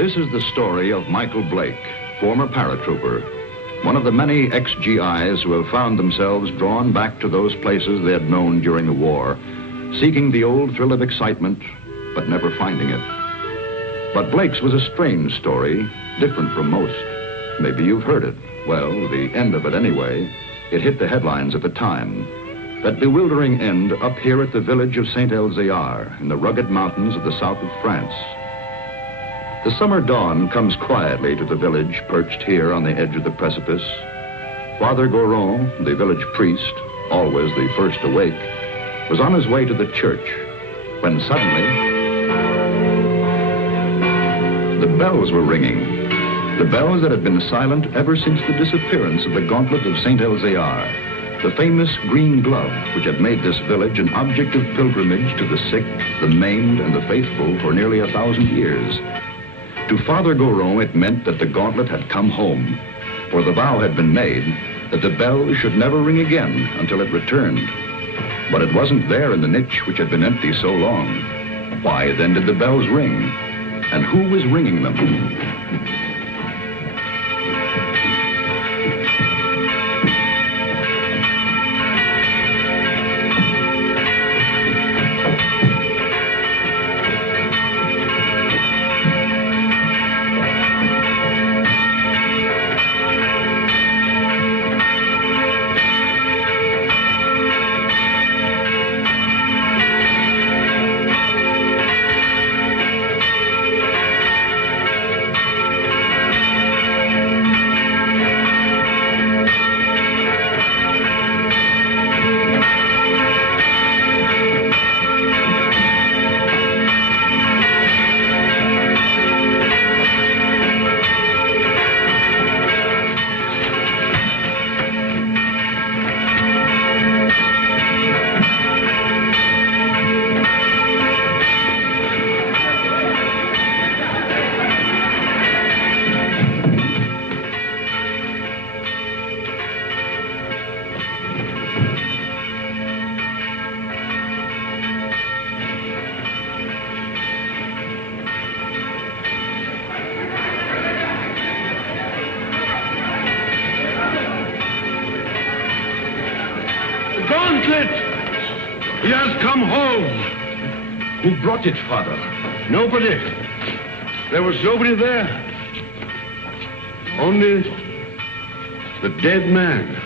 This is the story of Michael Blake, former paratrooper, one of the many ex-GIs who have found themselves drawn back to those places they had known during the war, seeking the old thrill of excitement, but never finding it. But Blake's was a strange story, different from most. Maybe you've heard it. Well, the end of it anyway. It hit the headlines at the time. That bewildering end up here at the village of Saint-Elzéar in the rugged mountains of the south of France. The summer dawn comes quietly to the village perched here on the edge of the precipice. Father Goron, the village priest, always the first awake, was on his way to the church when suddenly the bells were ringing. The bells that had been silent ever since the disappearance of the gauntlet of Saint-Elzéar, the famous green glove which had made this village an object of pilgrimage to the sick, the maimed, and the faithful for nearly 1,000 years. To Father Goron, it meant that the gauntlet had come home, for the vow had been made that the bell should never ring again until it returned. But it wasn't there in the niche which had been empty so long. Why then did the bells ring? And who was ringing them? He has come home. Who brought it, Father? Nobody. There was nobody there. Only the dead man.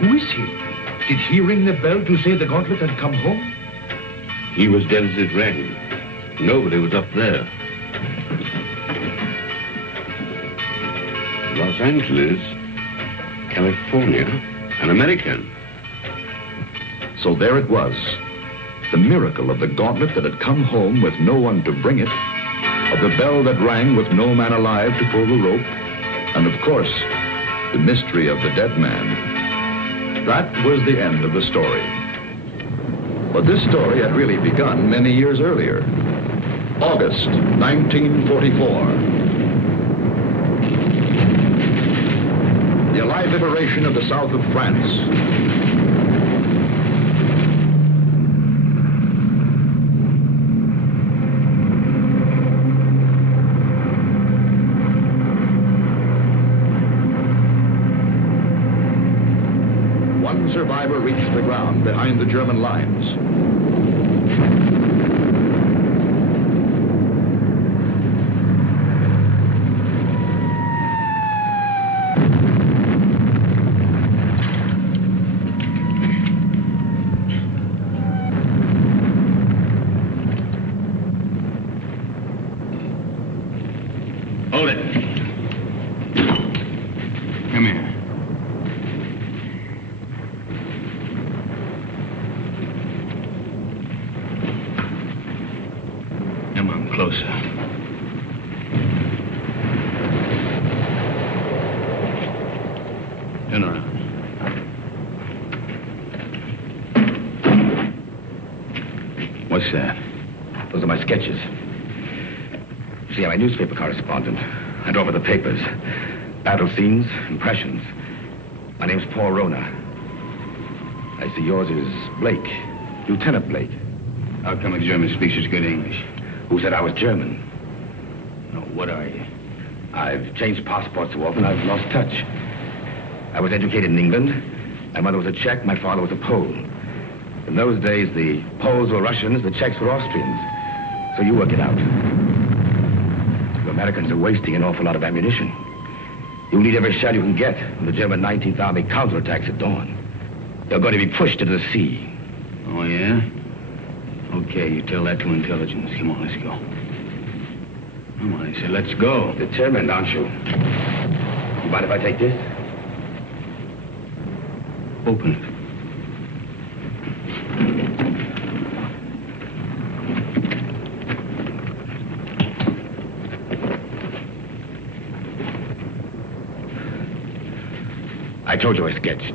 Who is he? Did he ring the bell to say the gauntlet had come home? He was dead as it rang. Nobody was up there. Los Angeles, California, an American. So there it was. The miracle of the gauntlet that had come home with no one to bring it, of the bell that rang with no man alive to pull the rope, and of course, the mystery of the dead man. That was the end of the story. But this story had really begun many years earlier. August 1944. The Allied liberation of the south of France. Survivor reached the ground behind the German lines. Hold it. Come here. Closer. Turn around. What's that? Those are my sketches. See, I'm a newspaper correspondent. I drove over the papers. Battle scenes, impressions. My name's Paul Rona. I see yours is Blake. Lieutenant Blake. How come a German speaks such good English? Who said I was German? No, what are you? I've changed passports so often I've lost touch. I was educated in England. My mother was a Czech, my father was a Pole. In those days, the Poles were Russians, the Czechs were Austrians. So you work it out. You Americans are wasting an awful lot of ammunition. You'll need every shell you can get when the German 19th Army counterattacks at dawn. You're going to be pushed into the sea. Oh, yeah? Okay, you tell that to intelligence. Come on, let's go. Come on, I said, let's go. Determined, aren't you? You mind if I take this? Open it. I told you I sketched.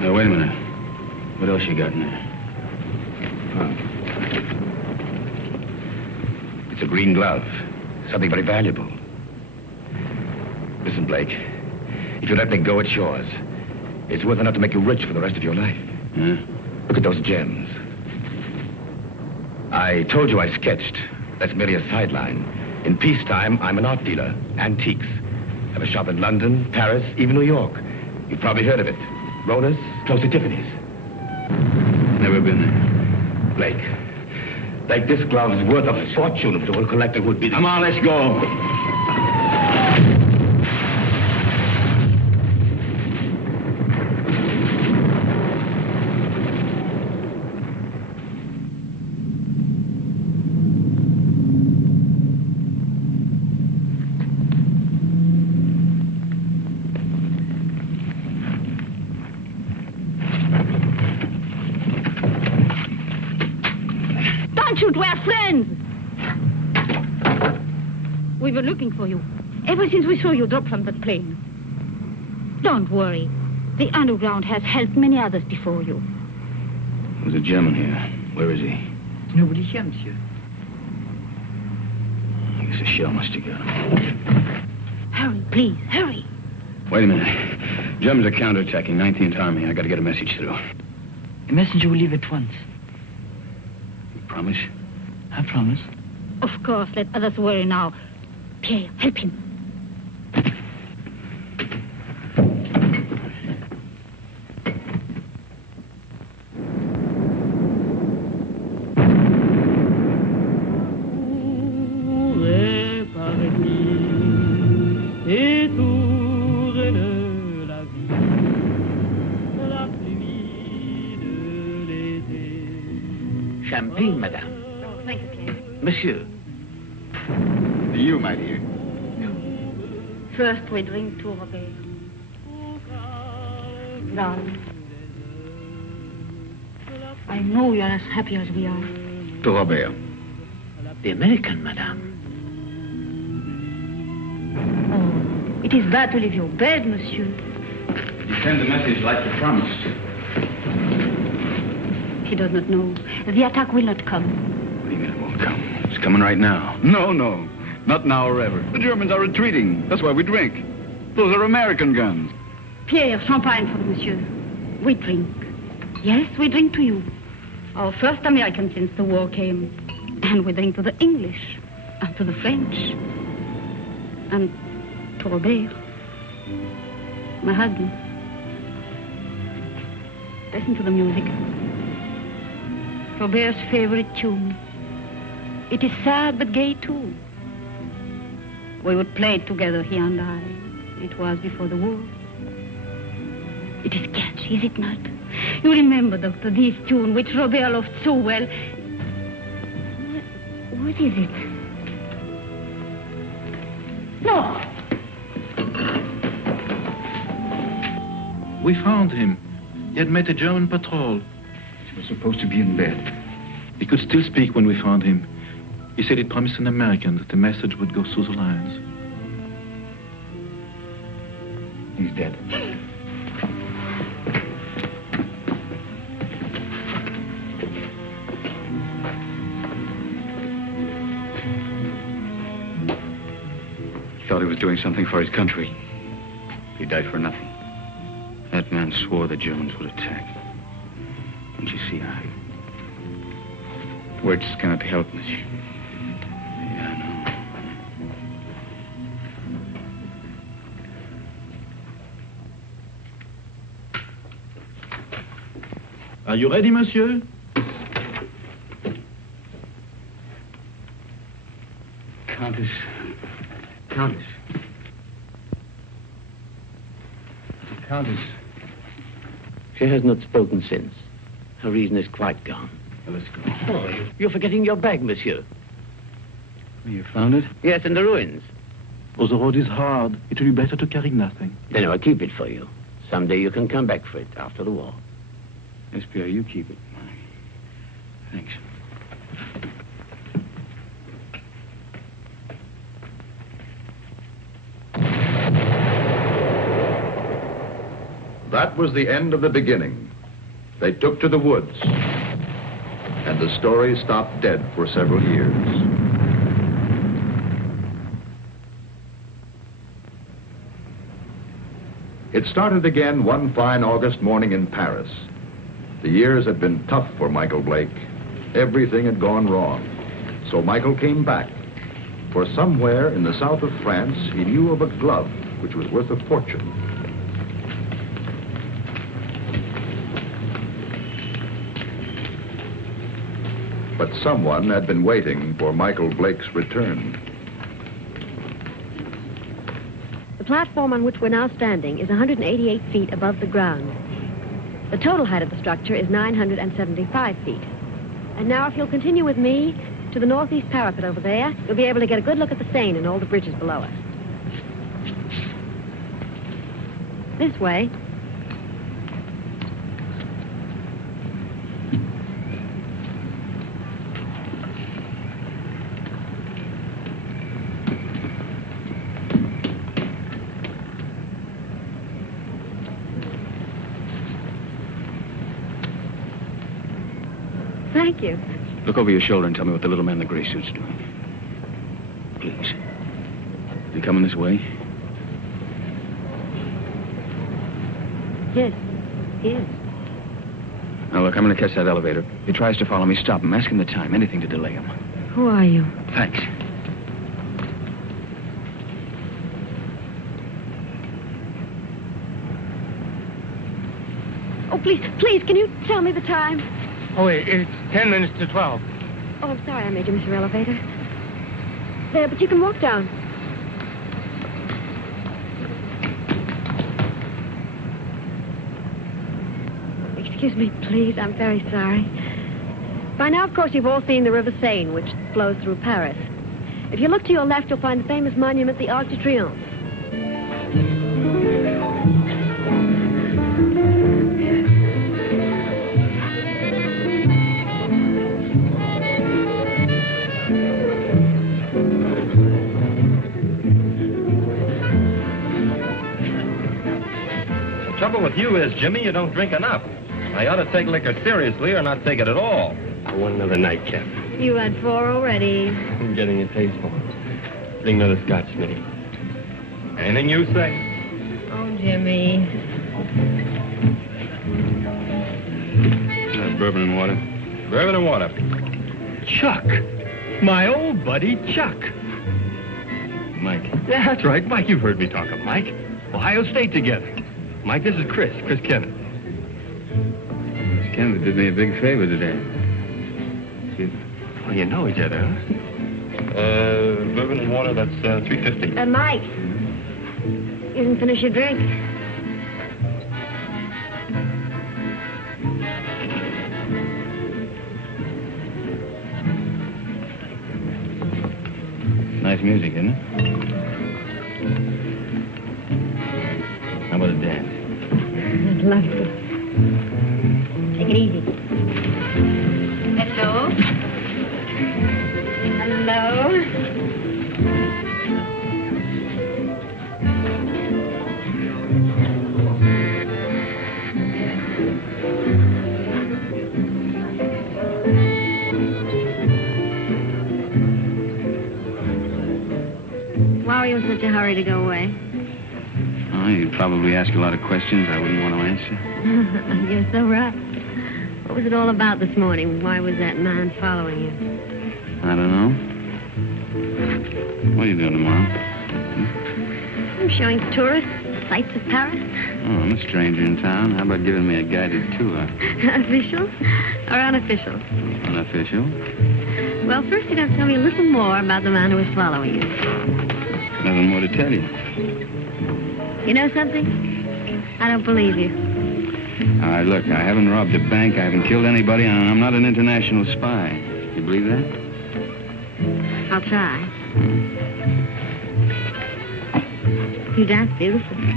Now, wait a minute. What else you got in there? It's a green glove. Something very valuable. Listen, Blake. If you let me go, it's yours. It's worth enough to make you rich for the rest of your life. Huh? Look at those gems. I told you I sketched. That's merely a sideline. In peacetime, I'm an art dealer. Antiques. I have a shop in London, Paris, even New York. You've probably heard of it. Rona's, close to Tiffany's. Never been there. Blake, this glove is worth a fortune to a collector who would be the... Come on, let's go. We're friends. We were looking for you ever since we saw you drop from that plane. Don't worry. The underground has helped many others before you. There's a German here. Where is he? Nobody here, monsieur. I guess a shell must have got him. Hurry, please, hurry. Wait a minute. Germans are counterattacking 19th Army. I got to get a message through. A messenger will leave at once. You promise? I promise. Of course, let others worry now. Pierre, help him. Champagne, madame. Thank you, Pierre. Monsieur. You, my dear. First we drink to Robert. Darling, I know you're as happy as we are. To Robert. The American, madame. Oh, it is bad to leave your bed, monsieur. You send the message like you promised. He does not know. The attack will not come. What do you mean it won't come? It's coming right now. No. Not now or ever. The Germans are retreating. That's why we drink. Those are American guns. Pierre, champagne for monsieur. We drink. Yes, we drink to you. Our first American since the war came. And we drink to the English. And to the French. And to Robert. My husband. Listen to the music. Robert's favorite tune. It is sad but gay too. We would play it together, he and I. It was before the war. It is catchy, is it not? You remember, Doctor, this tune which Robert loved so well. What is it? No! We found him. He had met a German patrol. He was supposed to be in bed. He could still speak when we found him. He said he'd promised an American that the message would go through the lines. He's dead. was doing something for his country. He died for nothing. That man swore the Germans would attack. Don't you see how? Words cannot help, monsieur. Yeah, I know. Are you ready, monsieur? Countess. Countess. Countess. She has not spoken since. Her reason is quite gone. Well, let's go. Oh, you're forgetting your bag, monsieur. You found it? Yes, in the ruins. Oh, the road is hard. It will be better to carry nothing. Then I'll keep it for you. Someday you can come back for it after the war. Yes, Pierre, you keep it. Thanks. That was the end of the beginning. They took to the woods, and the story stopped dead for several years. It started again one fine August morning in Paris. The years had been tough for Michael Blake. Everything had gone wrong. So Michael came back. For somewhere in the south of France, he knew of a glove which was worth a fortune. But someone had been waiting for Michael Blake's return. The platform on which we're now standing is 188 feet above the ground. The total height of the structure is 975 feet. And now if you'll continue with me to the northeast parapet over there, you'll be able to get a good look at the Seine and all the bridges below us. This way. Thank you. Look over your shoulder and tell me what the little man in the gray suit's doing. Please. Is he coming this way? Yes, he is. Now, look, I'm going to catch that elevator. If he tries to follow me, stop him. Ask him the time. Anything to delay him. Who are you? Thanks. Oh, please, can you tell me the time? Oh, it's 10 minutes to 12. Oh, I'm sorry I made you miss your elevator. There, but you can walk down. Excuse me, please. I'm very sorry. By now, of course, you've all seen the River Seine, which flows through Paris. If you look to your left, you'll find the famous monument, the Arc de Triomphe. The trouble with you is, Jimmy, you don't drink enough. I ought to take liquor seriously or not take it at all. I want another nightcap. You had 4 already. I'm getting a taste for it. Bring another scotch, Smitty. Anything you say. Oh, Jimmy. Bourbon and water. Bourbon and water. Chuck. My old buddy, Chuck. Mike. Yeah, that's right, Mike. You've heard me talk of Mike. Ohio State together. Mike, this is Chris Kenneth. Miss Kennedy did me a big favor today. Oh, you know each other, huh? Bourbon and water, that's $3.50. Mike. You didn't finish your drink. Nice music, isn't it? How about a dance? I'd love to. Take it easy. Hello? Hello? Why are you in such a hurry to go away? Oh, you'd probably ask a lot of questions I wouldn't want to answer. You're so right. What was it all about this morning? Why was that man following you? I don't know. What are you doing tomorrow? I'm showing tourists sights of Paris. Oh, I'm a stranger in town. How about giving me a guided tour? Official or unofficial? Unofficial. Well, first you'd have to tell me a little more about the man who was following you. Nothing more to tell you. You know something? I don't believe you. All right, look, I haven't robbed a bank, I haven't killed anybody, and I'm not an international spy. You believe that? I'll try. You dance beautifully.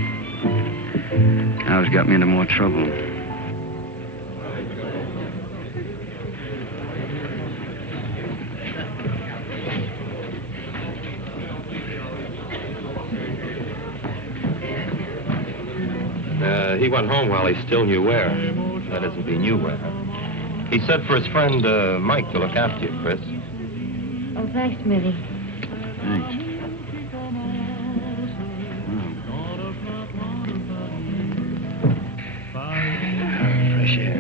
Now it's got me into more trouble. He went home while he still knew where. That is, if he knew where. He said for his friend Mike to look after you, Chris. Oh, thanks, Smithy. Thanks. Fresh air.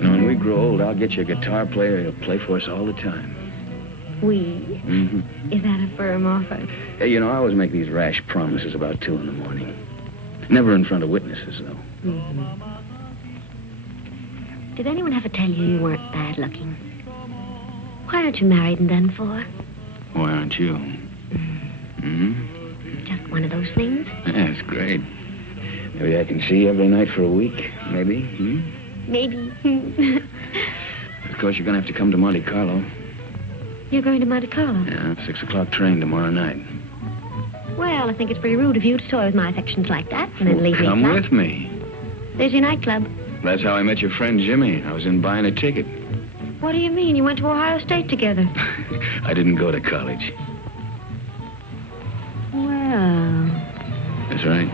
When we grow old, I'll get you a guitar player who'll play for us all the time. We? Mm-hmm. Is that a firm offer? Hey, you know, I always make these rash promises about 2 in the morning. Never in front of witnesses, though. Mm-hmm. Did anyone ever tell you weren't bad looking? Why aren't you married and done for? Why aren't you? Mm-hmm. Just one of those things? Yeah, it's great. Maybe I can see you every night for a week. Maybe. Hmm? Maybe. Of course, you're going to have to come to Monte Carlo. You're going to Monte Carlo? Yeah, 6 o'clock train tomorrow night. Well, I think it's pretty rude of you to toy with my affections like that and then leave me. Come with me. There's your nightclub. That's how I met your friend Jimmy. I was in buying a ticket. What do you mean? You went to Ohio State together. I didn't go to college. Well... That's right.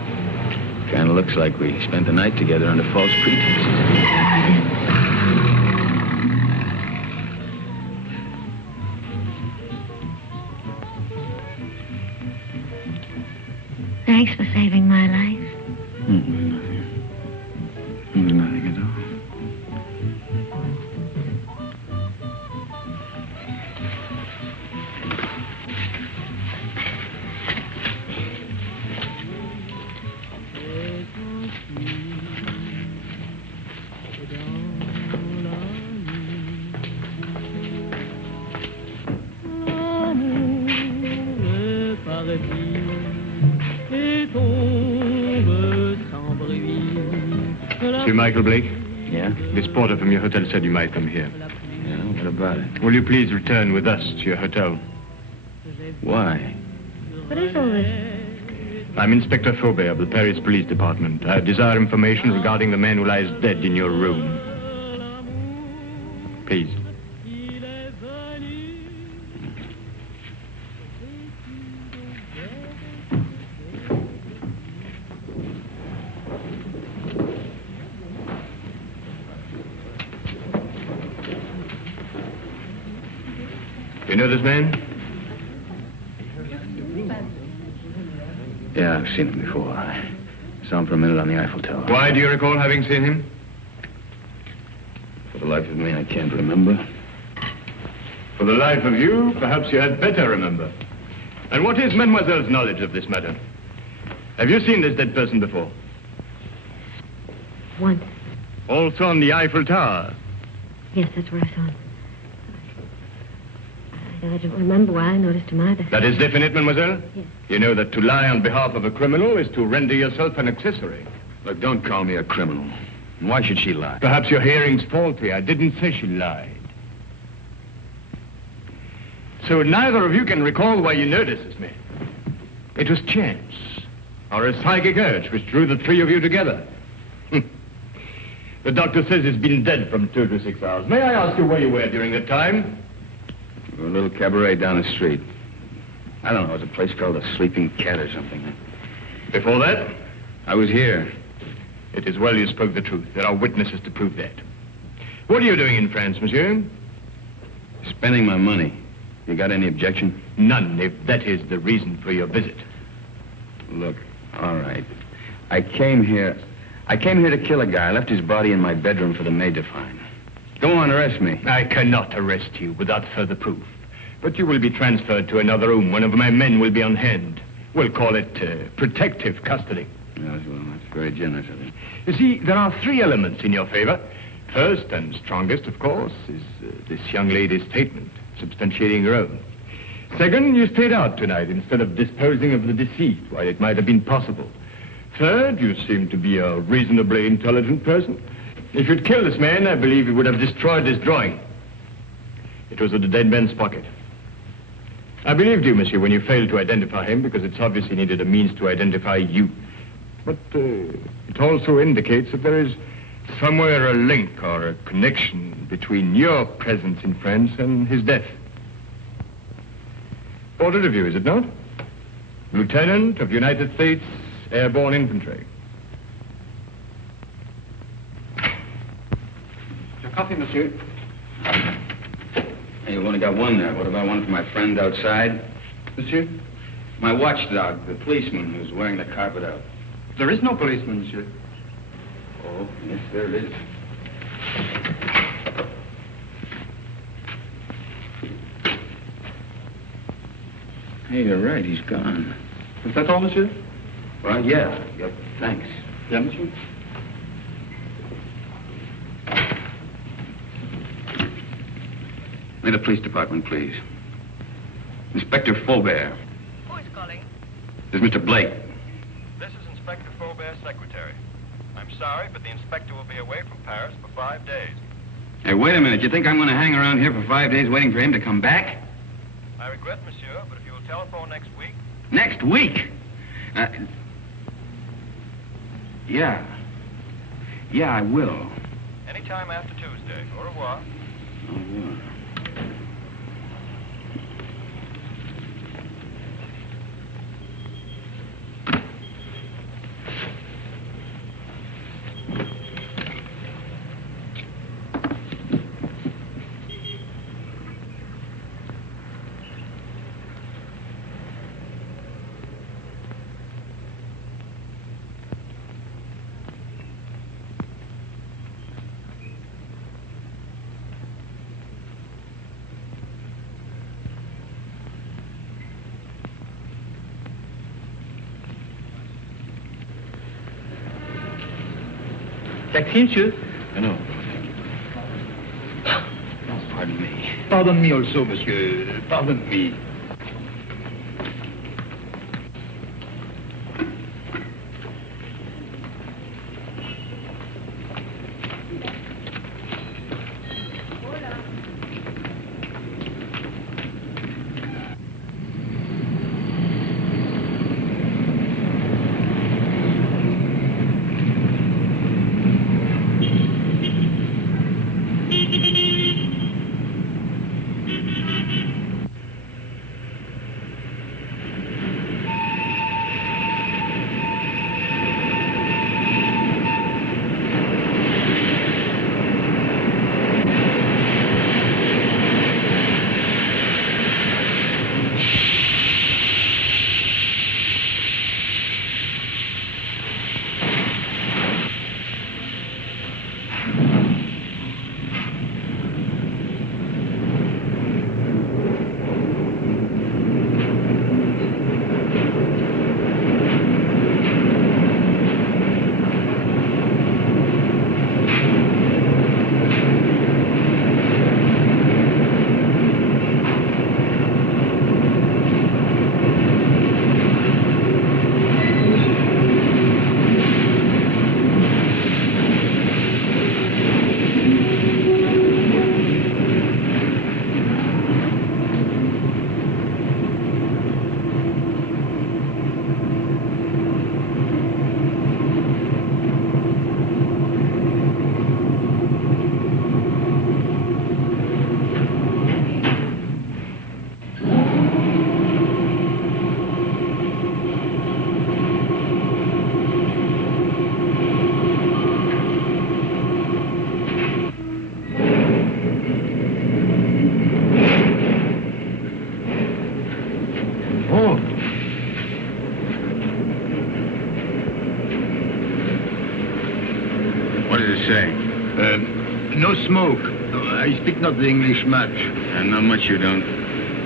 Kind of looks like we spent the night together under false pretenses. Thanks for saving my life. Nothing at all. Monsieur Michael Blake? Yeah? This porter from your hotel said you might come here. Yeah, what about it? Will you please return with us to your hotel? Why? What is all this? I'm Inspector Faubert of the Paris Police Department. I desire information regarding the man who lies dead in your room. Please. You know this man? Yeah, I've seen him before. I saw him for a minute on the Eiffel Tower. Why do you recall having seen him? For the life of me, I can't remember. For the life of you, perhaps you had better remember. And what is Mademoiselle's knowledge of this matter? Have you seen this dead person before? Once. Also on the Eiffel Tower? Yes, that's where I saw him. I don't remember why I noticed him either. That is definite, mademoiselle? Yes. You know that to lie on behalf of a criminal is to render yourself an accessory. Look, don't call me a criminal. Why should she lie? Perhaps your hearing's faulty. I didn't say she lied. So neither of you can recall why you noticed me. It was chance, or a psychic urge which drew the 3 of you together. The doctor says he's been dead from 2 to 6 hours. May I ask you where you were during that time? A little cabaret down the street. I don't know, it was a place called the Sleeping Cat or something. Before that? I was here. It is well you spoke the truth. There are witnesses to prove that. What are you doing in France, monsieur? Spending my money. You got any objection? None, if that is the reason for your visit. Look, all right. I came here to kill a guy. I left his body in my bedroom for the maid to find. Go on, arrest me. I cannot arrest you without further proof. But you will be transferred to another room. One of my men will be on hand. We'll call it protective custody. Yes, well, that's very generous of you. You see, there are 3 elements in your favor. First and strongest, of course, is this young lady's statement, substantiating her own. Second, you stayed out tonight instead of disposing of the deceased while it might have been possible. Third, you seem to be a reasonably intelligent person. If you'd killed this man, I believe you would have destroyed this drawing. It was in the dead man's pocket. I believed you, monsieur, when you failed to identify him, because it's obvious he needed a means to identify you. But it also indicates that there is somewhere a link or a connection between your presence in France and his death. Portrait of you, is it not? Lieutenant of United States Airborne Infantry. Your coffee, monsieur. Hey, you've only got one there. What about one for my friend outside? Monsieur? My watchdog, the policeman who's wearing the carpet out. There is no policeman, monsieur. Oh, yes, there it is. Hey, you're right. He's gone. Is that all, monsieur? Well, yeah. Yep. Thanks. Yeah, monsieur? May the police department, please. Inspector Faubert. Who is calling? This is Mr. Blake. This is Inspector Faubert's secretary. I'm sorry, but the inspector will be away from Paris for 5 days. Hey, wait a minute. You think I'm going to hang around here for 5 days waiting for him to come back? I regret, monsieur, but if you will telephone next week... Next week? Yeah. Yeah, I will. Anytime after Tuesday. Au revoir. Au revoir. Taxi, monsieur? No. Oh, pardon me. Pardon me also, monsieur. Pardon me. Oh. What does it say? No smoke. I speak not the English much. Not much you don't.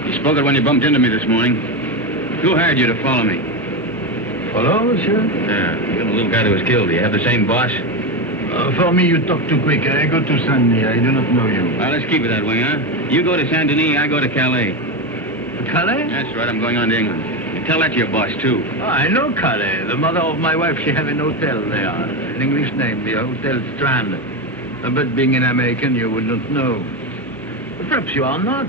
You spoke it when you bumped into me this morning. Who hired you to follow me? Follow, monsieur? Yeah, you're the little guy that was killed. Do you have the same boss? For me, you talk too quick. I go to Saint-Denis. I do not know you. Well, let's keep it that way, huh? You go to Saint-Denis, I go to Calais. Calais? That's right, I'm going on to England. You tell that to your boss, too. Oh, I know Calais. The mother of my wife, she have an hotel there. An English name, the Hotel Strand. But being an American, you would not know. Perhaps you are not.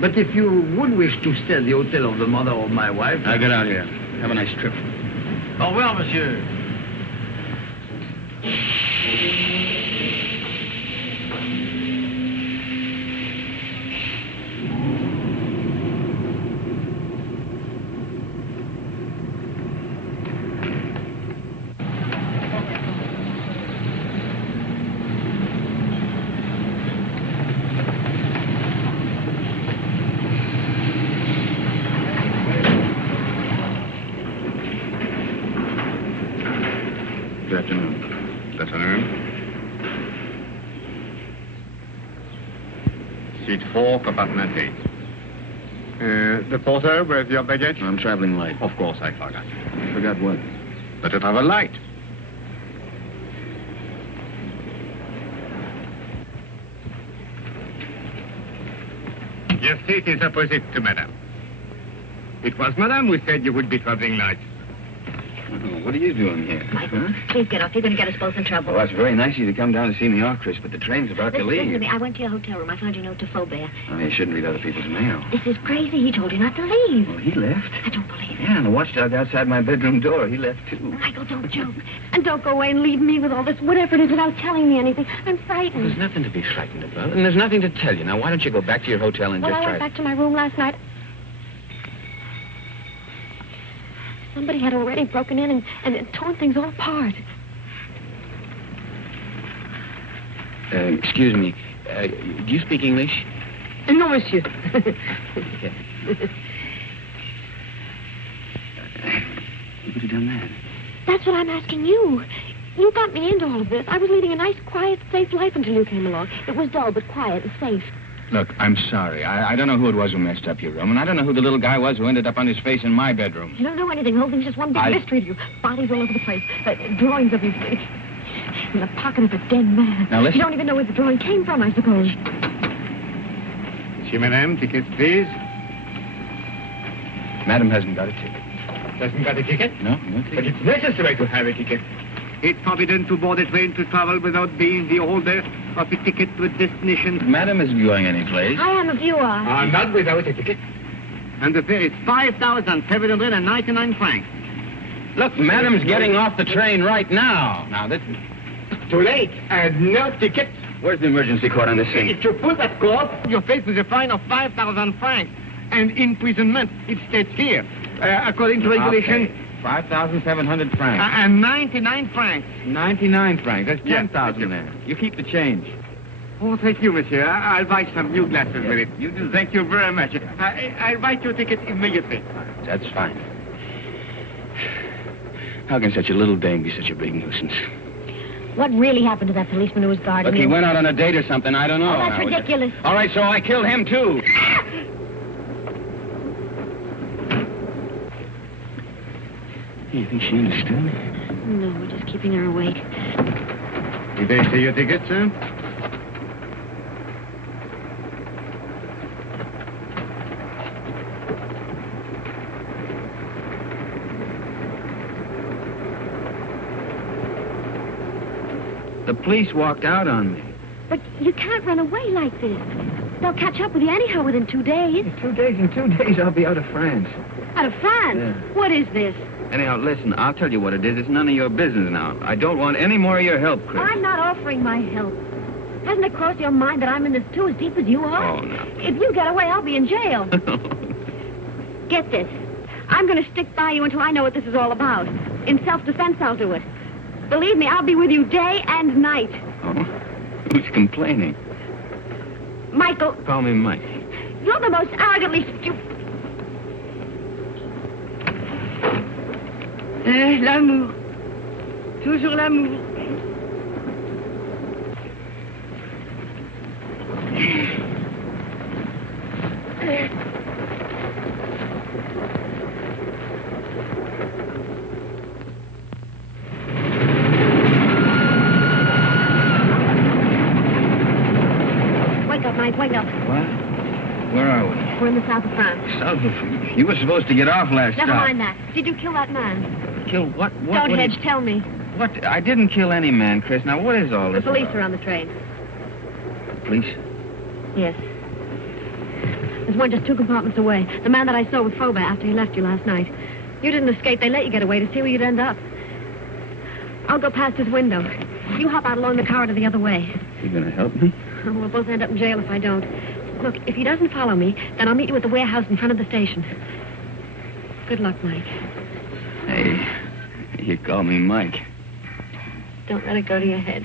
But if you would wish to stay at the hotel of the mother of my wife... Now get out here. Have a nice trip. Au revoir, monsieur. Good afternoon. Good afternoon. Seat 4, compartment 8. The porter, where's your baggage? I'm traveling light. Of course, I forgot. Forgot what? But to travel light. Your seat is opposite to Madame. It was Madame who said you would be traveling light. Oh, what are you doing here? Michael, please get off. You're going to get us both in trouble. Well, that's very nice of you to come down to see me off, Chris, but the train's about to Listen to leave. me. I went to your hotel room. I found your note to Faubert. Oh, you shouldn't read other people's mail. This is crazy. He told you not to leave. Well, he left. I don't believe it. Yeah, and the watchdog outside my bedroom door, he left, too. Michael, don't joke. And don't go away and leave me with all this, whatever it is, without telling me anything. I'm frightened. There's nothing to be frightened about, and there's nothing to tell you. Now, why don't you go back to your hotel and Well, just I try... went back to my room last night. Somebody had already broken in and torn things all apart. Excuse me. Do you speak English? No, monsieur. Okay. You could have done that. That's what I'm asking you. You got me into all of this. I was leading a nice, quiet, safe life until you came along. It was dull, but quiet and safe. Look, I'm sorry. I don't know who it was who messed up your room, and I don't know who the little guy was who ended up on his face in my bedroom. You don't know anything. The whole thing's just one big mystery to you. Bodies all over the place. Drawings of you in the pocket of a dead man. Now, listen. You don't even know where the drawing came from, I suppose. Monsieur, Madame, tickets, please. Madam hasn't got a ticket. Doesn't got a ticket? No ticket. But it's necessary to have a ticket. It's forbidden to board a train to travel without being the holder of a ticket to a destination. Madam isn't going anyplace. I am if you are. Not without a ticket. And the fare is 5,799 francs. Look, Madam's getting off the train right now. Now, this... Too late. And no ticket. Where's the emergency cord on this thing? If you pull that cord, you're faced with a fine of 5,000 francs. And imprisonment. It states here, according to regulation... Okay. 5,700 francs. And 99 francs. 99 francs. That's Yes, 10,000 there. You keep the change. Oh, thank you, monsieur. I'll buy some new glasses with it. You do. Thank you very much. I'll write your ticket immediately. That's fine. How can such a little dame be such a big nuisance? What really happened to that policeman who was guarding Look, you? he went out on a date or something. I don't know. Oh, that's ridiculous. All right, so I killed him, too. You think she understood? No, we're just keeping her awake. Did they see your ticket, sir? The police walked out on me. But you can't run away like this. They'll catch up with you anyhow within 2 days. In 2 days, I'll be out of France. Out of France? Yeah. What is this? Anyhow, listen, I'll tell you what it is. It's none of your business now. I don't want any more of your help, Chris. I'm not offering my help. Hasn't it crossed your mind that I'm in this too, as deep as you are? Oh, no. If you get away, I'll be in jail. Get this. I'm going to stick by you until I know what this is all about. In self-defense, I'll do it. Believe me, I'll be with you day and night. Oh? Who's complaining? Michael, Call me Mike. you're the most arrogantly stupid... L'amour. Toujours l'amour. Wake up, Mike, wake up. What? Where are we? We're in the south of France. South of... You were supposed to get off last Never stop. mind that. Did you kill that man? Kill what? Don't what hedge, is- tell me. What? I didn't kill any man, Chris. Now, what is all The this police about? are on the train. Police? Yes. There's one just 2 compartments away. The man that I saw with Fauber after he left you last night. You didn't escape. They let you get away to see where you'd end up. I'll go past his window. You hop out along the corridor the other way. You gonna help me? We'll both end up in jail if I don't. Look, if he doesn't follow me, then I'll meet you at the warehouse in front of the station. Good luck, Mike. Hey, you call me Mike. Don't let it go to your head.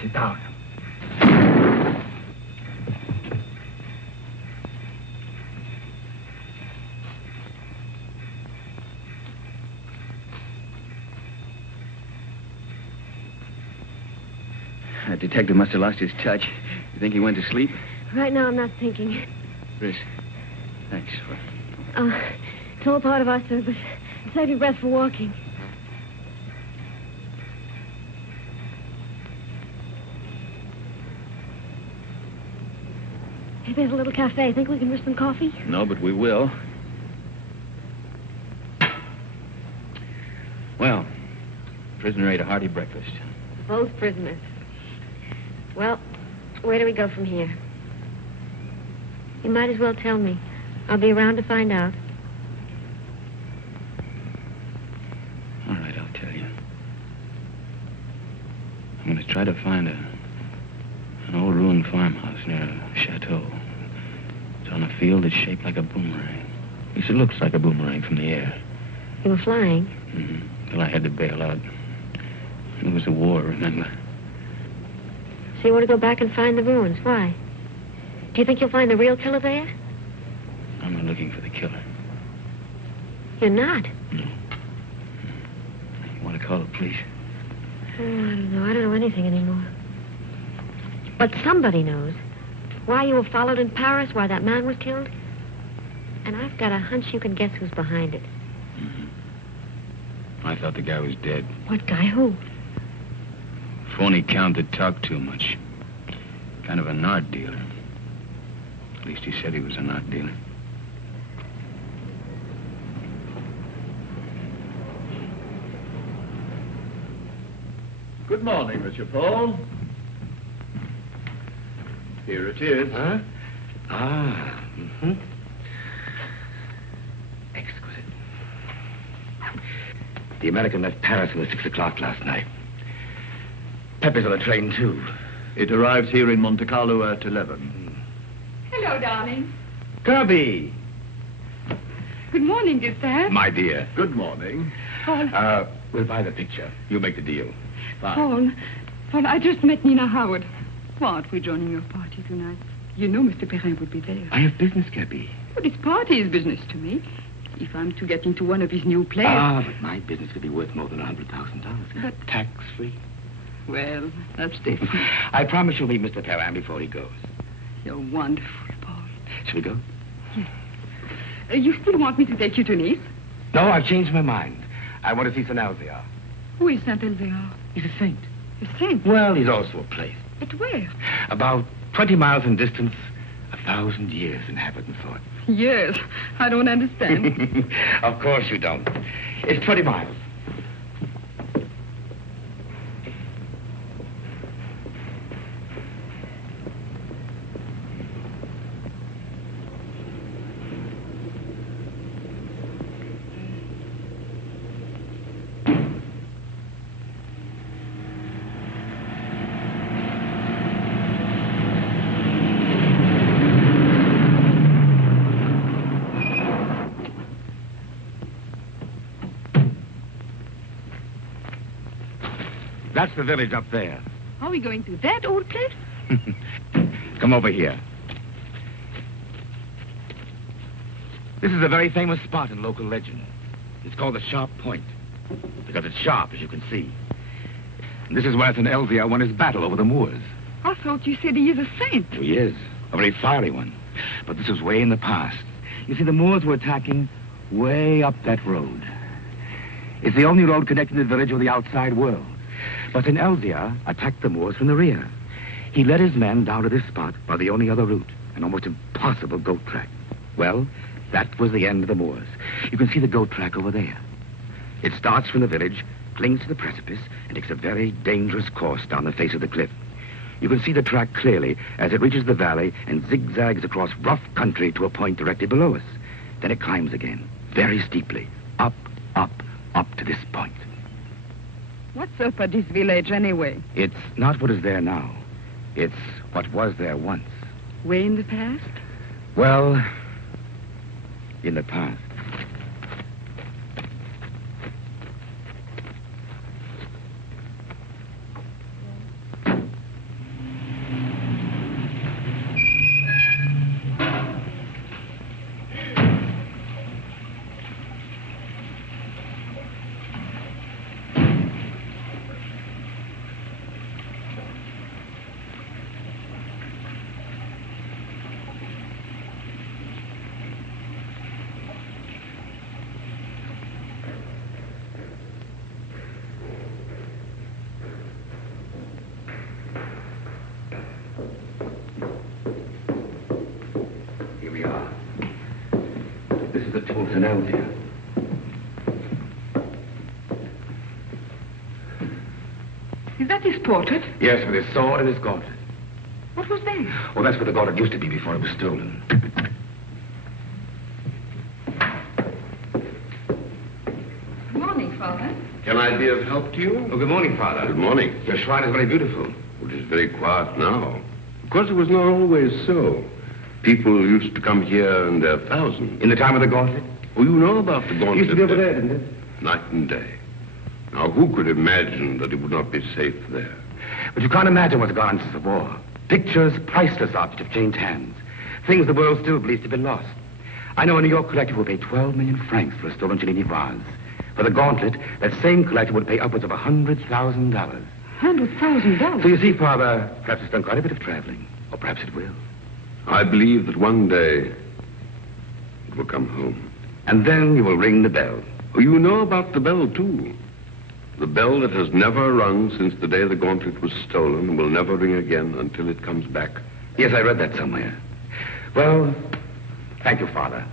Sit down. That detective must have lost his touch. You think he went to sleep? Right now, I'm not thinking. Chris, thanks for... It's all part of our service. Save your breath for walking. Hey, there's a little cafe. Think we can risk some coffee? No, but we will. Well, prisoner ate a hearty breakfast. Both prisoners. Well, where do we go from here? You might as well tell me. I'll be around to find out. All right, I'll tell you. I'm going to try to find an old ruined farmhouse near a chateau. It's on a field that's shaped like a boomerang. At least it looks like a boomerang from the air. You were flying? Mm-hmm. Till I had to bail out. It was a war, remember? So you want to go back and find the ruins? Why? Do you think you'll find the real killer there? I'm not looking for the killer. You're not? No. You want to call the police? Oh, I don't know. I don't know anything anymore. But somebody knows. Why you were followed in Paris, why that man was killed. And I've got a hunch you can guess who's behind it. I thought the guy was dead. What guy? Who? Phony count that talked too much. Kind of an art dealer. At least he said he was an art dealer. Good morning, Monsieur Paul. Here it is. Huh? Ah, mm-hmm. Exquisite. The American left Paris at 6 o'clock last night. Pepe's on the train, too. It arrives here in Monte Carlo at 11. Hello, darling. Kirby! Good morning, Gustave. My dear. Good morning. Paul, We'll buy the picture. You make the deal. Paul, I just met Nina Howard. What, we're joining your party tonight. You know Mr. Perrin would be there. I have business, Kirby. But this party is business to me. If I'm to get into one of his new plays... But my business could be worth more than $100,000. But- Tax-free. Well, that's different. I promise you'll meet Mr. Perrin before he goes. You're wonderful, Paul. Shall we go? Yes. You still want me to take you to Nice? No, I've changed my mind. I want to see Saint Elzéar. Who is Saint Elzéar? He's a saint. A saint? Well, he's also a place. But where? About 20 miles in distance, 1,000 years in habit and thought. Yes, I don't understand. Of course you don't. It's 20 miles. That's the village up there. Are we going to that old place? Come over here. This is a very famous spot in local legend. It's called the Sharp Point, because it's sharp, as you can see. And this is where St. Elzevir won his battle over the Moors. I thought you said he is a saint. He is, a very fiery one. But this was way in the past. You see, the Moors were attacking way up that road. It's the only road connecting the village with the outside world. But St. Elzevir attacked the Moors from the rear. He led his men down to this spot by the only other route, an almost impossible goat track. Well, that was the end of the Moors. You can see the goat track over there. It starts from the village, clings to the precipice, and takes a very dangerous course down the face of the cliff. You can see the track clearly as it reaches the valley and zigzags across rough country to a point directly below us. Then it climbs again, very steeply, up, up, up to this point. What's up at this village anyway? It's not what is there now. It's what was there once. Way in the past? Well, in the past. St. Elzevir. Is that his portrait? Yes, with his sword and his gauntlet. What was that? Oh, that's where the gauntlet used to be before it was stolen. Good morning, Father. Can I be of help to you? Oh, good morning, Father. Good morning. Your shrine is very beautiful. It is very quiet now. Of course, it was not always so. People used to come here in their thousands. In the time of the gauntlet? Oh, you know about the gauntlet. Used to be over there, didn't it? Night and day. Now, who could imagine that it would not be safe there? But you can't imagine what's gone on since the war. Pictures, priceless objects have changed hands. Things the world still believes to have been lost. I know a New York collector will pay 12 million francs for a stolen Cellini vase. For the gauntlet, that same collector would pay upwards of $100,000. $100,000? So you see, Father, perhaps it's done quite a bit of traveling. Or perhaps it will. I believe that one day it will come home. And then you will ring the bell. Oh, you know about the bell, too. The bell that has never rung since the day the gauntlet was stolen will never ring again until it comes back. Yes, I read that somewhere. Well, thank you, Father.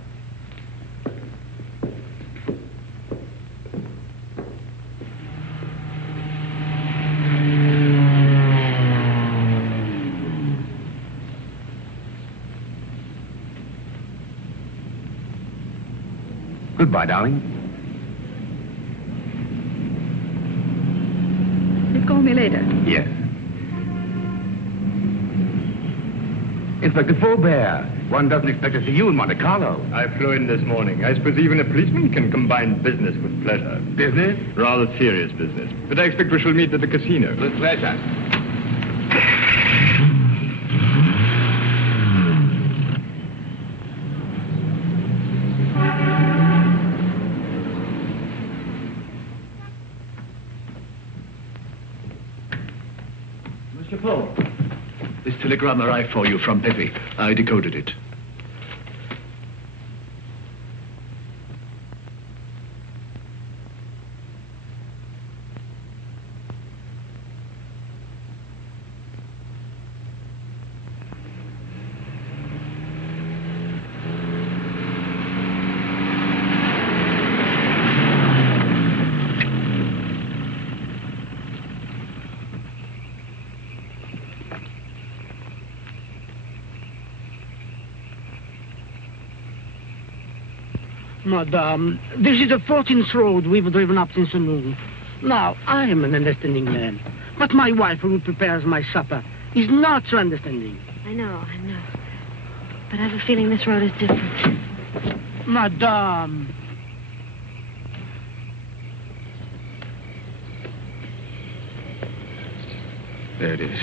Goodbye, darling. You'll call me later. Yes. Inspector Faubert, one doesn't expect to see you in Monte Carlo. I flew in this morning. I suppose even a policeman can combine business with pleasure. Business? Rather serious business. But I expect we shall meet at the casino. With pleasure. Mr. Paul, this telegram arrived for you from Pepe. I decoded it. Madame, this is the 14th road we've driven up since the moon. Now, I am an understanding man, but my wife, who prepares my supper, is not so understanding. I know. But I have a feeling this road is different. Madame. There it is.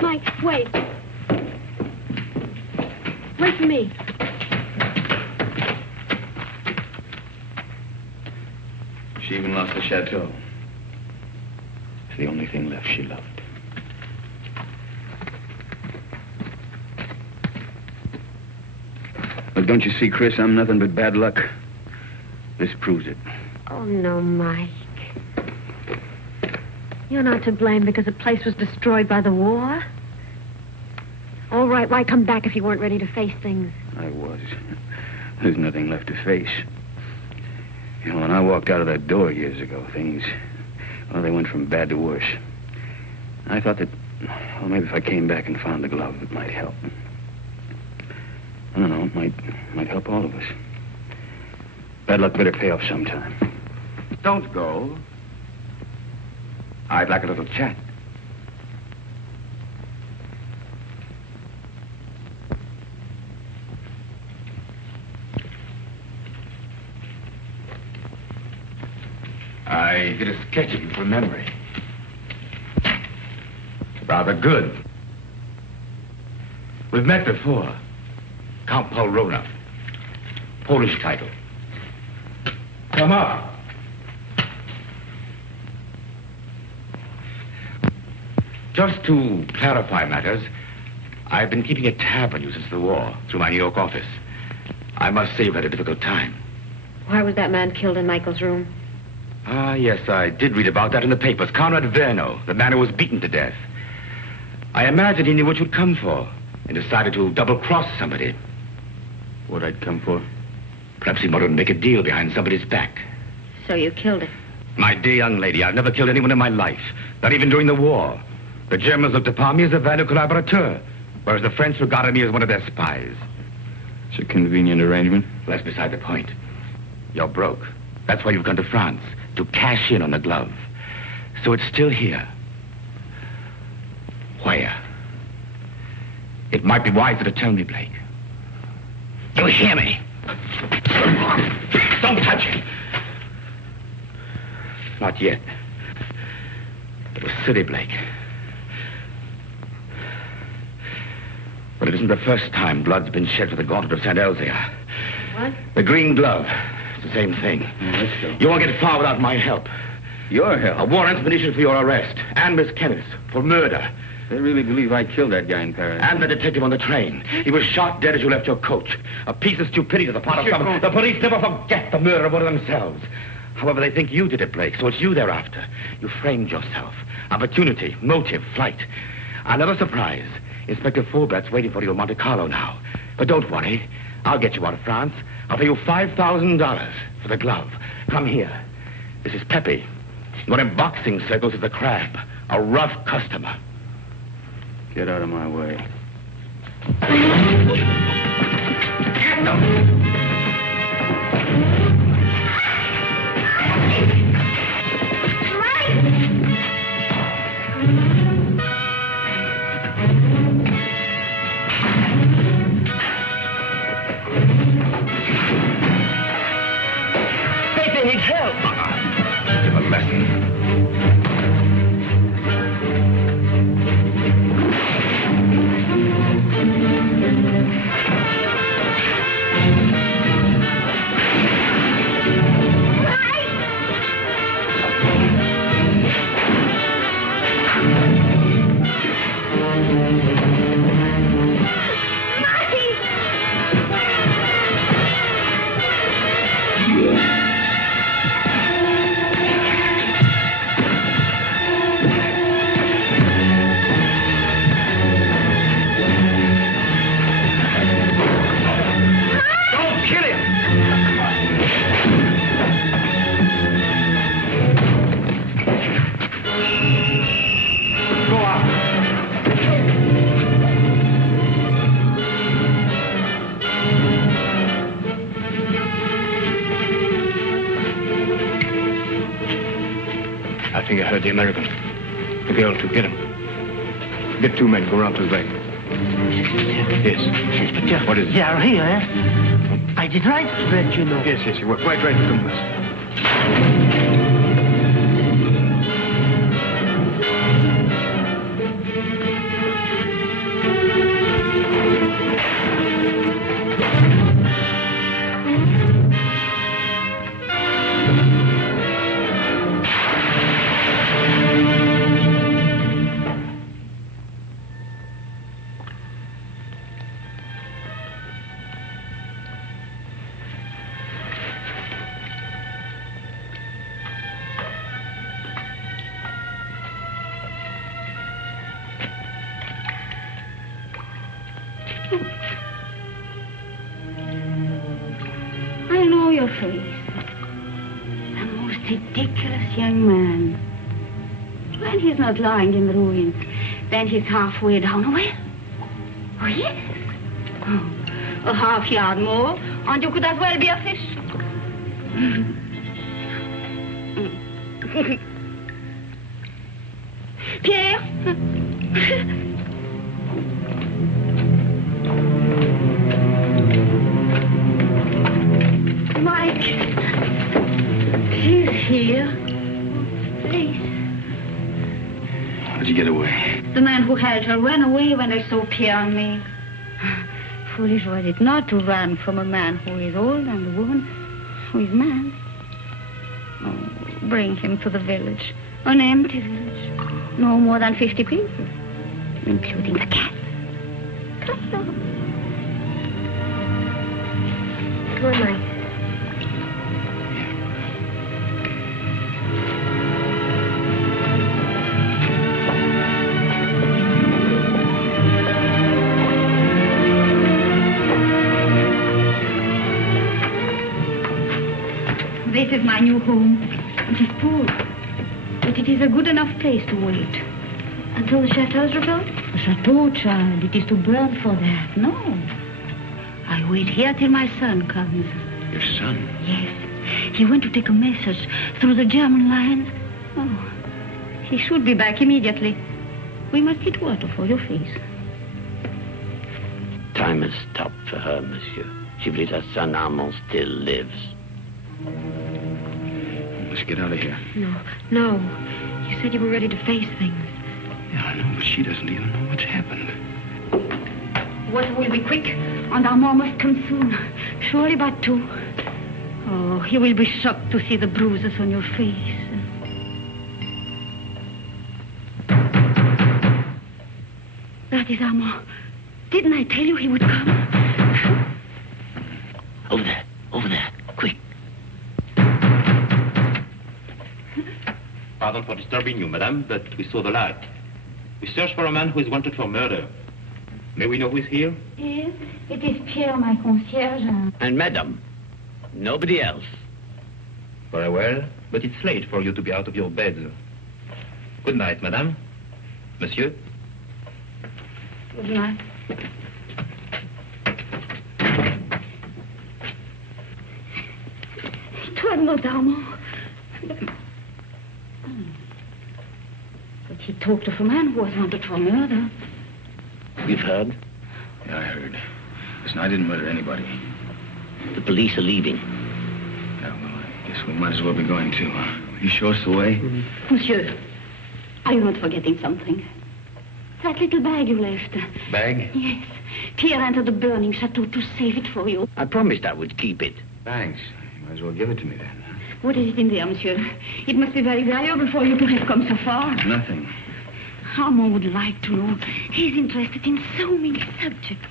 Mike, wait. Wait for me. She even lost the chateau. It's the only thing left she loved. Look, don't you see, Chris, I'm nothing but bad luck. This proves it. Oh, no, Mike. You're not to blame because the place was destroyed by the war. All right, why come back if you weren't ready to face things? I was. There's nothing left to face. You know, when I walked out of that door years ago, things, well, they went from bad to worse. I thought that, well, maybe if I came back and found the glove, it might help. I don't know, it might help all of us. Bad luck better pay off sometime. Don't go. I'd like a little chat. I did a sketch of you from memory. Rather good. We've met before. Count Paul Rona. Polish title. Come up. Just to clarify matters, I've been keeping a tab on you since the war, through my New York office. I must say you've had a difficult time. Why was that man killed in Michael's room? Ah, yes, I did read about that in the papers. Conrad Verno, the man who was beaten to death. I imagined he knew what you'd come for and decided to double-cross somebody. What I'd come for? Perhaps he wanted to make a deal behind somebody's back. So you killed him. My dear young lady, I've never killed anyone in my life, not even during the war. The Germans looked upon me as a valued collaborateur, whereas the French regarded me as one of their spies. It's a convenient arrangement. Well, that's beside the point. You're broke. That's why you've gone to France, to cash in on the glove. So it's still here. Where? It might be wiser to tell me, Blake. You hear me? Don't touch it. Not yet. It was silly, Blake. But it isn't the first time blood's been shed for the gauntlet of St. Elzea. What? The green glove. It's the same thing. Let's go. You won't get far without my help. Your help? A warrant expedition for your arrest. And Miss Kenneth for murder. They really believe I killed that guy in Paris. And the detective on the train. He was shot dead as you left your coach. A piece of stupidity on the part of someone. The police never forget the murder of one of themselves. However, they think you did it, Blake, so it's you they're after. You framed yourself. Opportunity, motive, flight. Another surprise. Inspector Fulbrat's waiting for you in Monte Carlo now. But don't worry. I'll get you out of France. I'll pay you $5,000 for the glove. Come here. This is Pepe. Known in boxing circles as the Crab. A rough customer. Get out of my way. Get them! Pepe needs help. Give a lesson. the American. The girl, too. Get him. Get 2 men. Go round to the back. Yes. Inspector. What is it? They are here, eh? I did right to let you know. Yes, you were quite right to come with us. I know your face. A most ridiculous young man. When he's not lying in the ruins, then he's halfway down a well. Oh, yes. Oh, a half yard more, and you could as well be a fish. Pierre? Mike, she's here. Please. How'd you get away? The man who held her ran away when they saw Pierre and me. Foolish was it not to run from a man who is old and a woman who is mad. Oh, bring him to the village. An empty village. No more than 50 people, including the cat. Come on. Come on, Mike. This is my new home. It is poor, but it is a good enough place to wait. Until the chateau is rebuilt? The chateau, child, it is to burn for that. No. I wait here till my son comes. Your son? Yes. He went to take a message through the German lines. Oh, he should be back immediately. We must get water for your face. Time has stopped for her, monsieur. She believes her son Armand still lives. Let's get out of here. No. You said you were ready to face things. Yeah, I know, but she doesn't even know what's happened. Water will be quick, and Armand must come soon. Surely by 2. Oh, he will be shocked to see the bruises on your face. That is Armand. Didn't I tell you he would come? Over there, quick. Pardon for disturbing you, madame, but we saw the light. We search for a man who is wanted for murder. May we know who is here? Yes, it is Pierre, my concierge. And madame, nobody else. Very well, but it's late for you to be out of your bed. Good night, madame. Monsieur? Good night. It was not Armand. But he talked of a man who was wanted for murder. You've heard? Yeah, I heard. Listen, I didn't murder anybody. The police are leaving. Yeah, well, I guess we might as well be going too. Will you show us the way? Monsieur, are you not forgetting something? That little bag you left. Bag? Yes. Pierre entered the burning chateau to save it for you. I promised I would keep it. Thanks. You might as well give it to me then. What is it in there, monsieur? It must be very valuable for you to have come so far. Nothing. Armand would like to know. He's interested in so many subjects.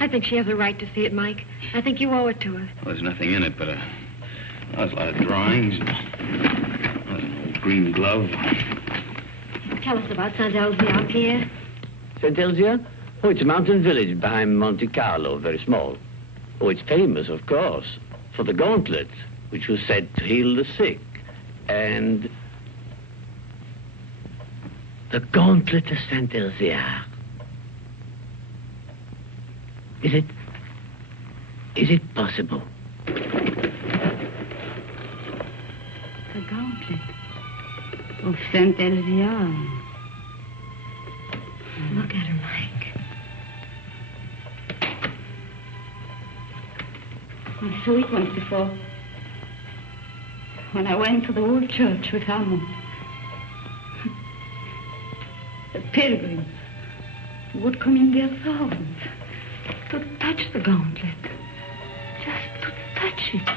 I think she has a right to see it, Mike. I think you owe it to her. Well, there's nothing in it but there's a lot of drawings. An old green glove. Tell us about Saint-Elzéar, Pierre. Saint-Elzéar? Oh, it's a mountain village behind Monte Carlo, very small. Oh, it's famous, of course, for the gauntlet, which was said to heal the sick. And the gauntlet of Saint-Elzéar. Is it possible? The gauntlet. Oh, Saint Elvia. Look at her, Mike. I saw it once before. When I went to the old church with Armand. The pilgrims would come in their thousands to touch the gauntlet. Just to touch it.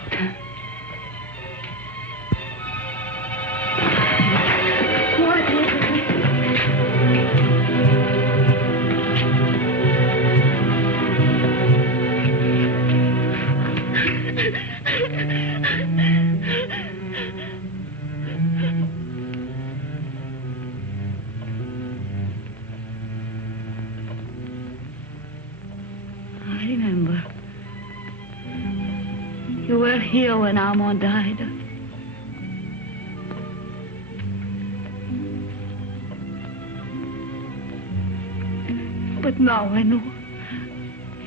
You were here when Armand died. But now I know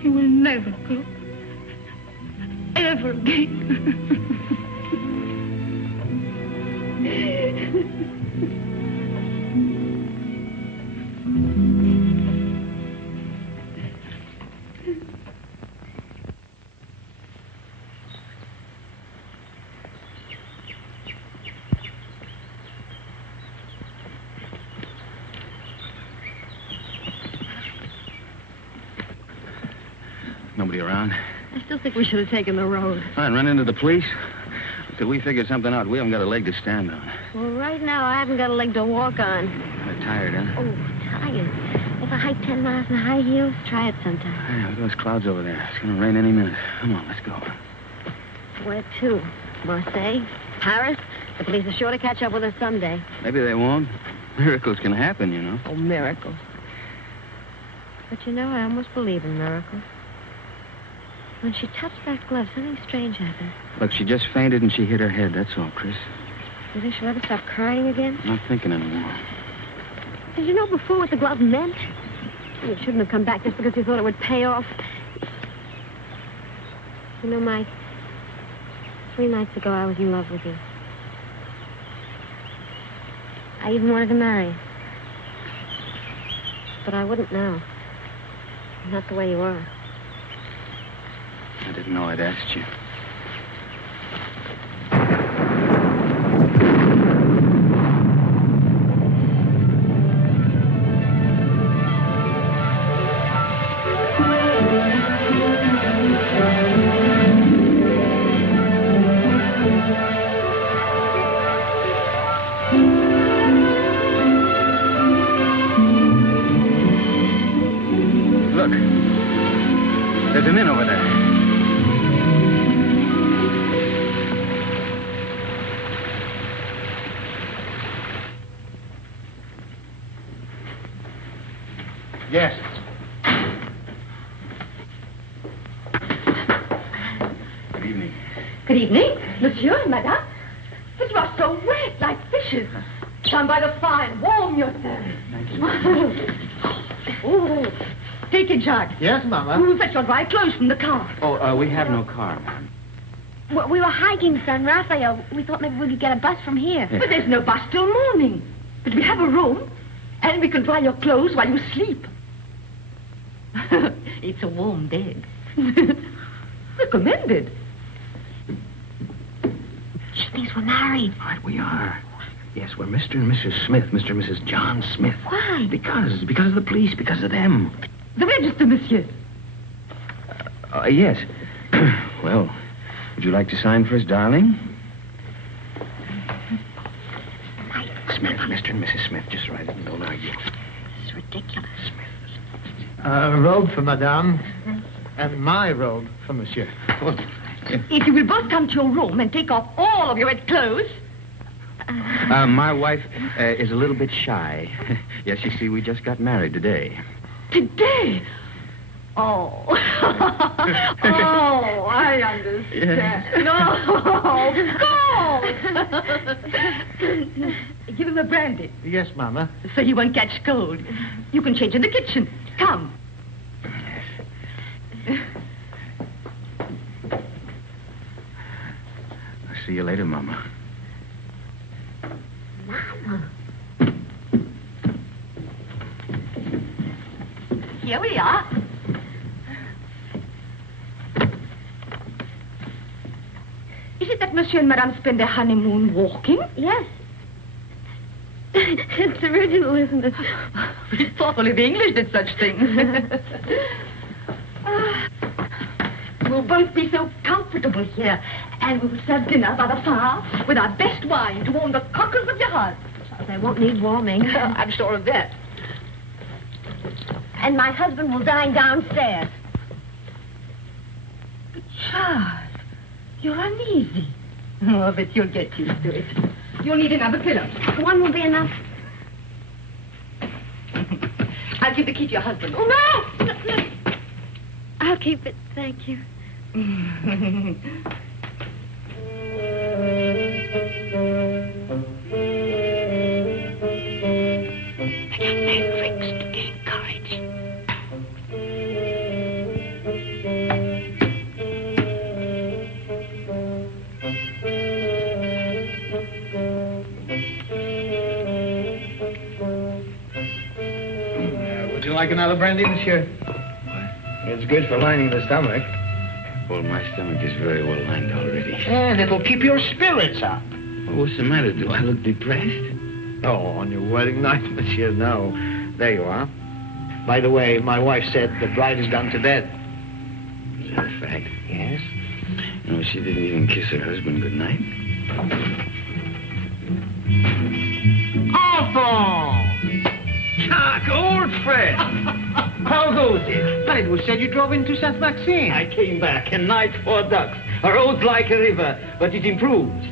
he will never go. Ever again. Nobody around? I still think we should have taken the road. Fine, run into the police. Till we figure something out, we haven't got a leg to stand on. Well, right now, I haven't got a leg to walk on. Kind of tired, huh? Oh, tired. If I hike 10 miles in high heels, try it sometime. Yeah, look at those clouds over there. It's going to rain any minute. Come on, let's go. Where to? Marseille? Paris? The police are sure to catch up with us someday. Maybe they won't. Miracles can happen, you know. Oh, miracles. But you know, I almost believe in miracles. When she touched that glove, something strange happened. Look, she just fainted and she hit her head. That's all, Chris. You think she'll ever stop crying again? I'm not thinking anymore. Did you know before what the glove meant? You shouldn't have come back just because you thought it would pay off. You know, Mike, 3 nights ago I was in love with you. I even wanted to marry you. But I wouldn't now. Not the way you are. I didn't know I'd asked you. Look, there's an inn over there. Yes. Good evening. Good evening, monsieur and madame. But you are so wet, like fishes. Stand by the fire and warm yourself. Thank you. Oh, take it, Jacques. Yes, Mama. We'll fetch your dry clothes from the car. Oh, we have no car, ma'am. Well, we were hiking San Rafael. We thought maybe we could get a bus from here. But there's no bus till morning. But we have a room, and we can dry your clothes while you sleep. It's a warm bed. Recommended. She thinks we're married. Right, we are. Yes, we're Mr. and Mrs. Smith, Mr. and Mrs. John Smith. Why? Because of the police, because of them. The register, monsieur. Yes. Well, would you like to sign for us, darling? Smith, Mr. and Mrs. Smith, just write it and don't argue. It's ridiculous. Smith. A robe for Madame, and my robe for Monsieur. If you will both come to your room and take off all of your wet clothes. My wife is a little bit shy. Yes, you see, we just got married today. Today? Oh. Oh, I understand. No, go! Give him a brandy. Yes, Mama. So he won't catch cold. You can change in the kitchen. Come. I'll see you later, Mama. Mama. Here we are. Is it that Monsieur and Madame spend their honeymoon walking? Yes. It's original, isn't it? We thought only the English did such things. We'll both be so comfortable here. And we'll serve dinner by the fire with our best wine to warm the cockles of your heart. They won't need warming. I'm sure of that. And my husband will dine downstairs. But Charles, you're uneasy. Oh, but you'll get used to it. You'll need another pillow. One will be enough. I'll give the key to your husband. Oh, no! I'll keep it, thank you. Would you like another brandy, monsieur? It's good for lining the stomach. Well, my stomach is very well lined already. And it'll keep your spirits up. Well, what's the matter? Do I look depressed? Oh, on your wedding night, monsieur, no. There you are. By the way, my wife said the bride has gone to bed. Is that a fact? Yes. No, she didn't even kiss her husband goodnight. Enfant! Chuck, old friend! How goes it? But it was said you drove into Saint Maxime. I came back, a night for ducks. A road like a river, but it improves.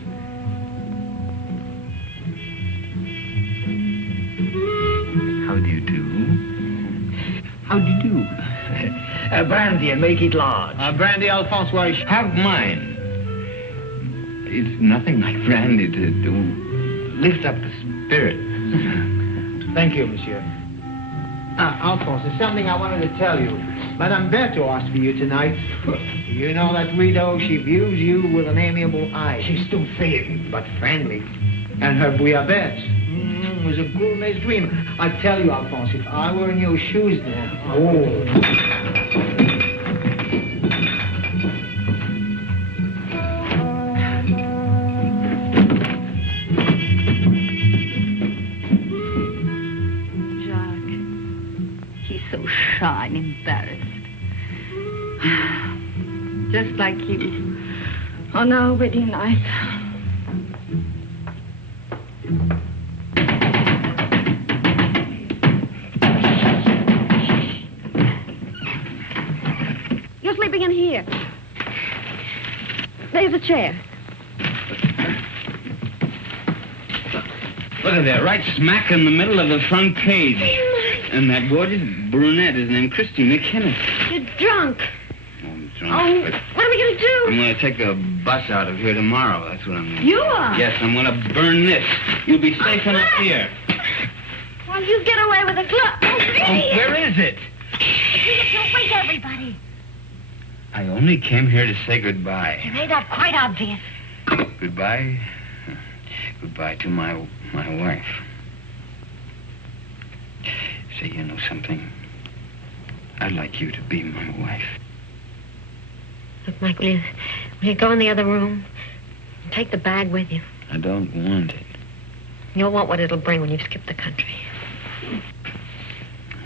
How do you do? How do you do? Brandy and make it large. Brandy, Alphonse, why? Have mine. It's nothing like brandy to lift up the spirit. Thank you, monsieur. Alphonse, there's something I wanted to tell you. Madame Berthaud asked for you tonight. You know that widow, she views you with an amiable eye. She's too thin, but friendly. And her bouillabaisse was a gourmet's dream. I tell you, Alphonse, if I were in your shoes now... Oh... Shy and embarrassed. Just like you on our wedding night. You're sleeping in here. There's a chair. Look at that, right smack in the middle of the front page. And that gorgeous brunette is named Christine McKinnon. You're drunk. I'm drunk. Oh, but what are we going to do? I'm going to take a bus out of here tomorrow. That's what I'm going to do. You are? Yes, I'm going to burn this. You'll be safe enough here. Well, you get away with a glove. Oh, Where is it? Don't wake everybody. I only came here to say goodbye. You made that quite obvious. Goodbye? Goodbye to my wife. Say, you know something? I'd like you to be my wife. Look, Mike, will you go in the other room? Take the bag with you. I don't want it. You'll want what it'll bring when you've skipped the country.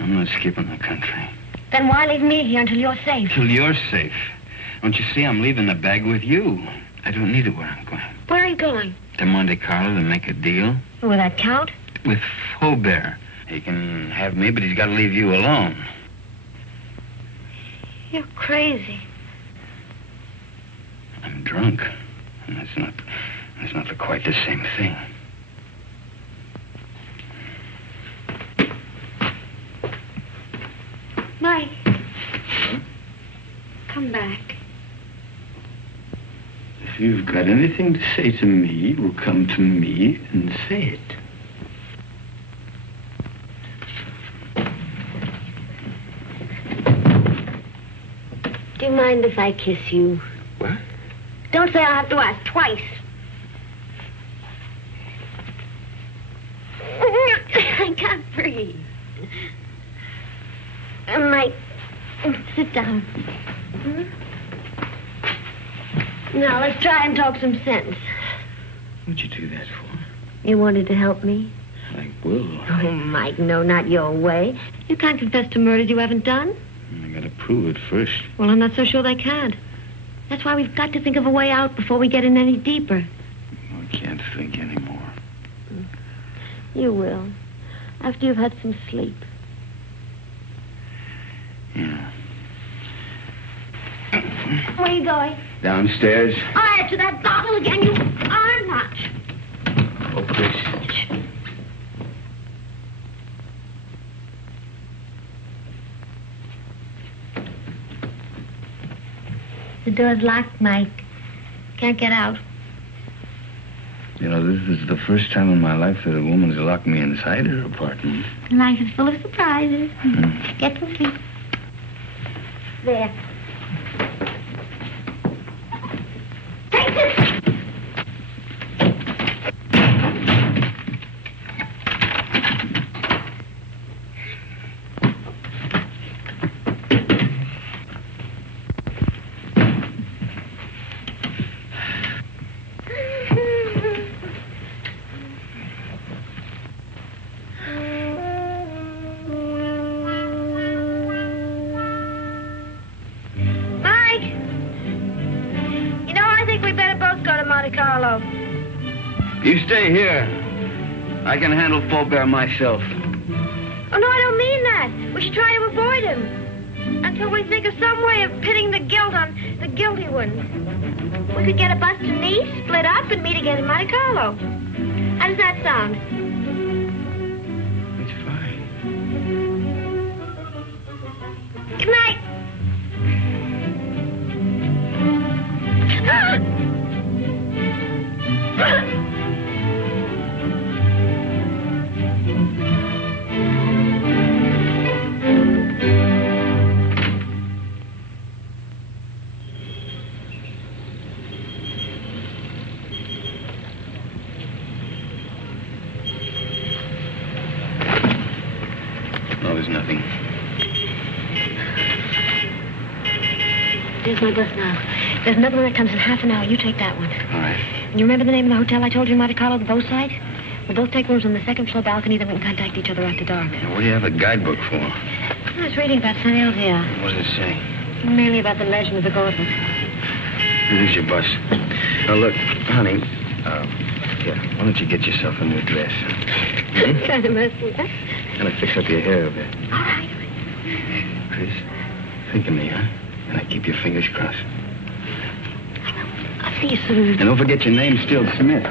I'm not skipping the country. Then why leave me here until you're safe? Till you're safe. Don't you see I'm leaving the bag with you? I don't need it where I'm going. Where are you going? To Monte Carlo to make a deal. Will that count? With Faubert. He can have me, but he's got to leave you alone. You're crazy. I'm drunk. And that's not quite the same thing. Mike. Come back. If you've got anything to say to me, you'll come to me and say it. Do you mind if I kiss you? What? Don't say I'll have to ask twice. I can't breathe. Mike, sit down. Now, let's try and talk some sense. What'd you do that for? You wanted to help me? I will. Oh, Mike, no, not your way. You can't confess to murders you haven't done. I gotta prove it first. Well, I'm not so sure they can't. That's why we've got to think of a way out before we get in any deeper. I can't think anymore. You will. After you've had some sleep. Yeah. Where are you going? Downstairs. Oh, to that bottle again, you are not. Oh, Chris. The door's locked, Mike. Can't get out. You know, this is the first time in my life that a woman's locked me inside her apartment. Life is full of surprises. Get to sleep. There. Take this! You stay here. I can handle Faubert myself. Oh, no, I don't mean that. We should try to avoid him until we think of some way of pitting the guilt on the guilty ones. We could get a bus to Nice, split up, and meet again in Monte Carlo. How does that sound? It's fine. Good night. No, there's nothing. There's my bus now. There's another one that comes in half an hour. You take that one. All right. You remember the name of the hotel I told you in Monte Carlo, the boat side? We'll both take rooms on the second floor balcony, then we can contact each other after dark. Now, what do you have a guidebook for? I was reading about St. Elzea. What does it say? Mainly about the legend of the gauntlet. Here's your bus. Now, look, honey, here, why don't you get yourself a new dress? Kind of messy, huh? Kind of fix up your hair a bit. All right. Chris, think of me, huh? And I keep your fingers crossed. I'll see you soon. And don't forget your name's still Smith.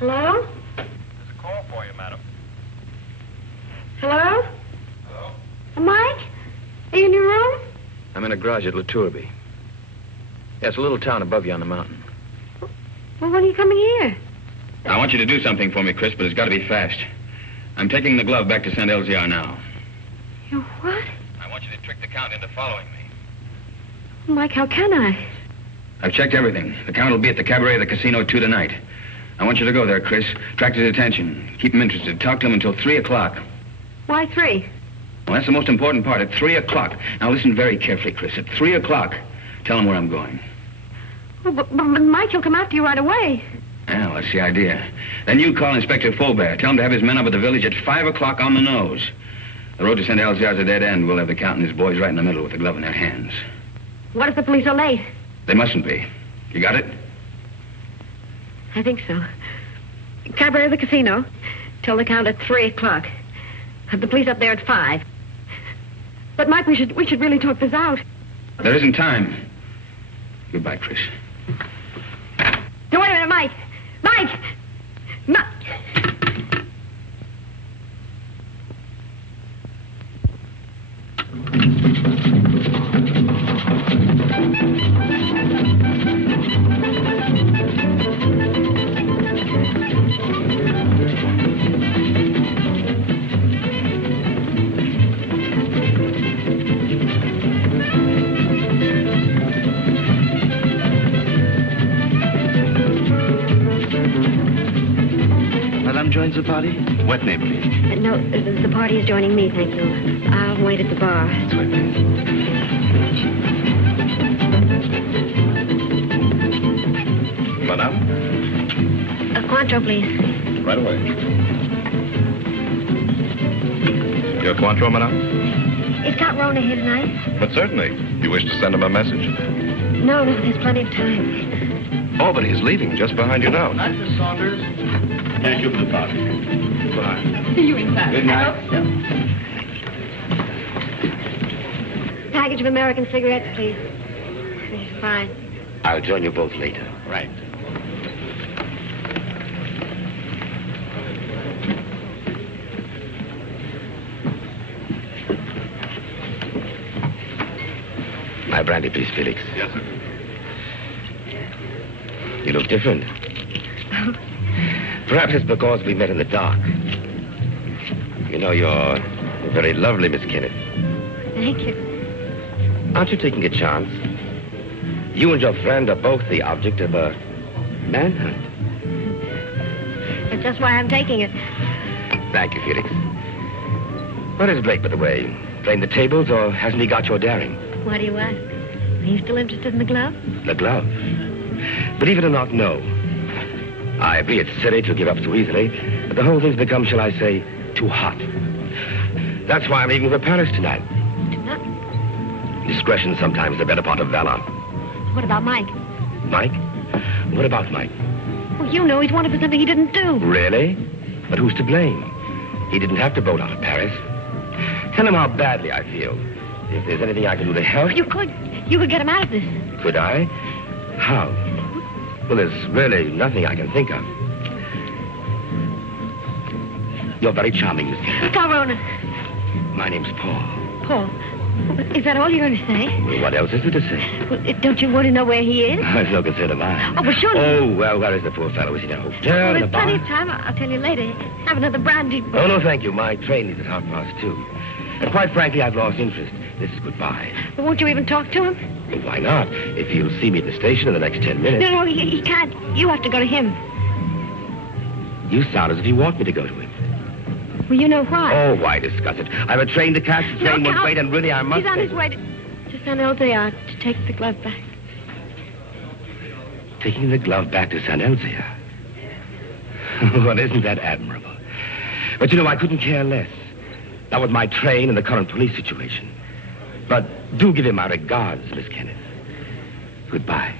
Hello? There's a call for you, madam. Hello? Hello? Mike? Are you in your room? I'm in a garage at Laturby. Yeah, it's a little town above you on the mountain. Well, when are you coming here? I want you to do something for me, Chris, but it's got to be fast. I'm taking the glove back to St. Elzea now. You what? I want you to trick the Count into following me. Mike, how can I? I've checked everything. The Count will be at the cabaret of the casino 2 tonight. I want you to go there, Chris. Attract his attention. Keep him interested. Talk to him until 3 o'clock. Why 3? Well, that's the most important part. At 3 o'clock. Now, listen very carefully, Chris. At 3 o'clock, tell him where I'm going. Well, but Mike, he'll come after you right away. Well, that's the idea. Then you call Inspector Faubert. Tell him to have his men up at the village at 5 o'clock on the nose. The road to St. Elzea's a dead end. We'll have the Count and his boys right in the middle with the glove in their hands. What if the police are late? They mustn't be. You got it? I think so. Cabaret of the casino. Tell the Count at 3 o'clock. The police up there at 5. But, Mike, we should really talk this out. There isn't time. Goodbye, Trish. No, wait a minute, Mike. Mike! Joins the party? What name, please? No, the party is joining me, thank you. I'll wait at the bar. That's right, please. Madame? A Cointreau, please. Right away. Your Cointreau, madame? Is Count Rona here tonight? But certainly. You wish to send him a message? No, there's plenty of time. Oh, but he's leaving just behind you now. Mr. Saunders. Thank you for the party. Goodbye. See you inside. Good night. I hope so. Package of American cigarettes, please. Fine. I'll join you both later. Right. My brandy, please, Felix. Yes, sir. You look different. Perhaps it's because we met in the dark. You know, you're very lovely, Miss Kenneth. Thank you. Aren't you taking a chance? You and your friend are both the object of a manhunt. That's just why I'm taking it. Thank you, Felix. What is Blake, by the way? Playing the tables, or hasn't he got your daring? Why do you ask? Are you still interested in the glove? The glove? Believe it or not, no. I agree it's silly to give up so easily, but the whole thing's become, shall I say, too hot. That's why I'm leaving for Paris tonight. Discretion sometimes the better part of valor. What about Mike? Mike? What about Mike? Well, you know he's wanted for something he didn't do. Really? But who's to blame? He didn't have to boat out of Paris. Tell him how badly I feel. If there's anything I can do to help... You could get him out of this. Could I? How? Well, there's really nothing I can think of. You're very charming, Miss Kennedy. Corona. My name's Paul. Paul. Is that all you're going to say? Well, what else is there to say? Well, don't you want to know where he is? There's no concern of mine. Oh, well, surely. Oh, well, where is the poor fellow? Is he in a hotel, Well, in a there's bar? plenty of time. I'll tell you later. Have another brandy. Oh, no, thank you. My train leaves at 2:30. And quite frankly, I've lost interest. This is goodbye. But won't you even talk to him? Well, why not? If he'll see me at the station in the next 10 minutes. No, he can't. You have to go to him. You sound as if you want me to go to him. Well, you know why. Oh, why discuss it? I have a train to catch. The train won't wait, and really I must... He's on his way to San Elzea to take the glove back. Taking the glove back to San Elzea? Well, isn't that admirable? But, you know, I couldn't care less. Not with my train and the current police situation. But do give him my regards, Miss Kenneth. Goodbye.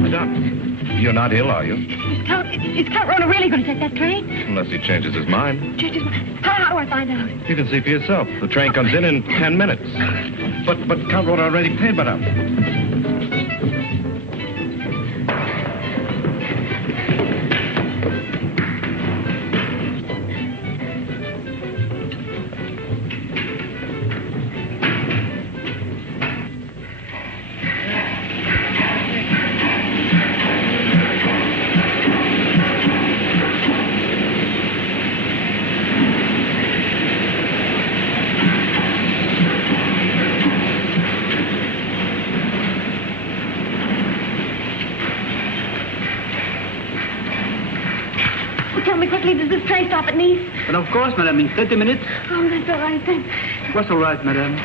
Madame, you're not ill, are you? Is Count Rona really going to take that train? Unless he changes his mind. How do I find out? You can see for yourself. The train comes in 10 minutes. But Count Rona already paid, madame. Tell me quickly, does this train stop at Nice? But of course, madame, in 30 minutes. Oh, that's all right then. What's all right, madame?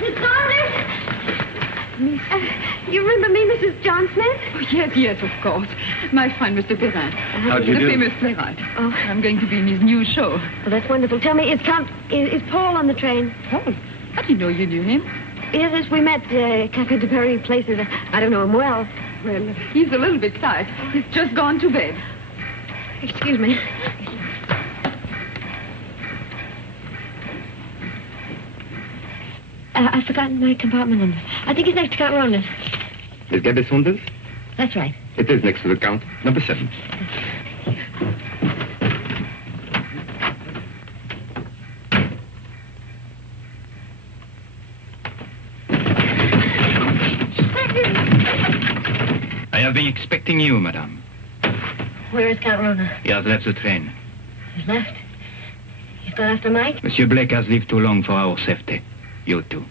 Miss Saunders? Miss... You remember me, Mrs. John Smith? Oh, yes, of course. My fine Mr. Perrin. How do you do? The famous playwright. Oh. I'm going to be in his new show. Well, that's wonderful. Tell me, is Paul on the train? Paul? I didn't know you knew him. Yes, we met Café de Paris places. I don't know him well. Well, he's a little bit tired. He's just gone to bed. Excuse me. I've forgotten my compartment number. I think it's next to Count Ronan. Is Gabby Saunders? That's right. It is next to the Count. Number 7. I have been expecting you, madame. Where is Count Ronan? He has left the train. He's left. He's gone after Mike? Monsieur Blake has lived too long for our safety. You too.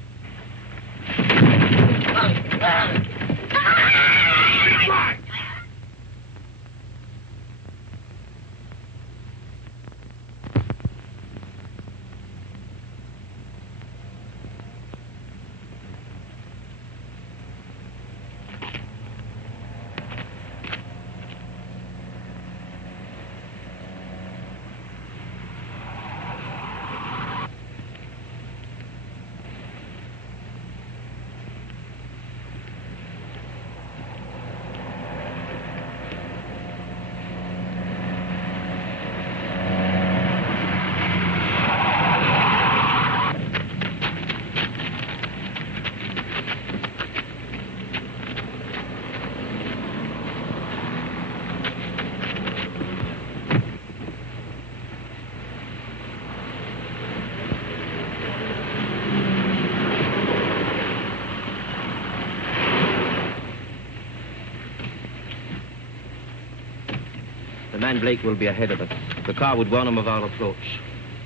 Man Blake will be ahead of us. The car would warn him of our approach.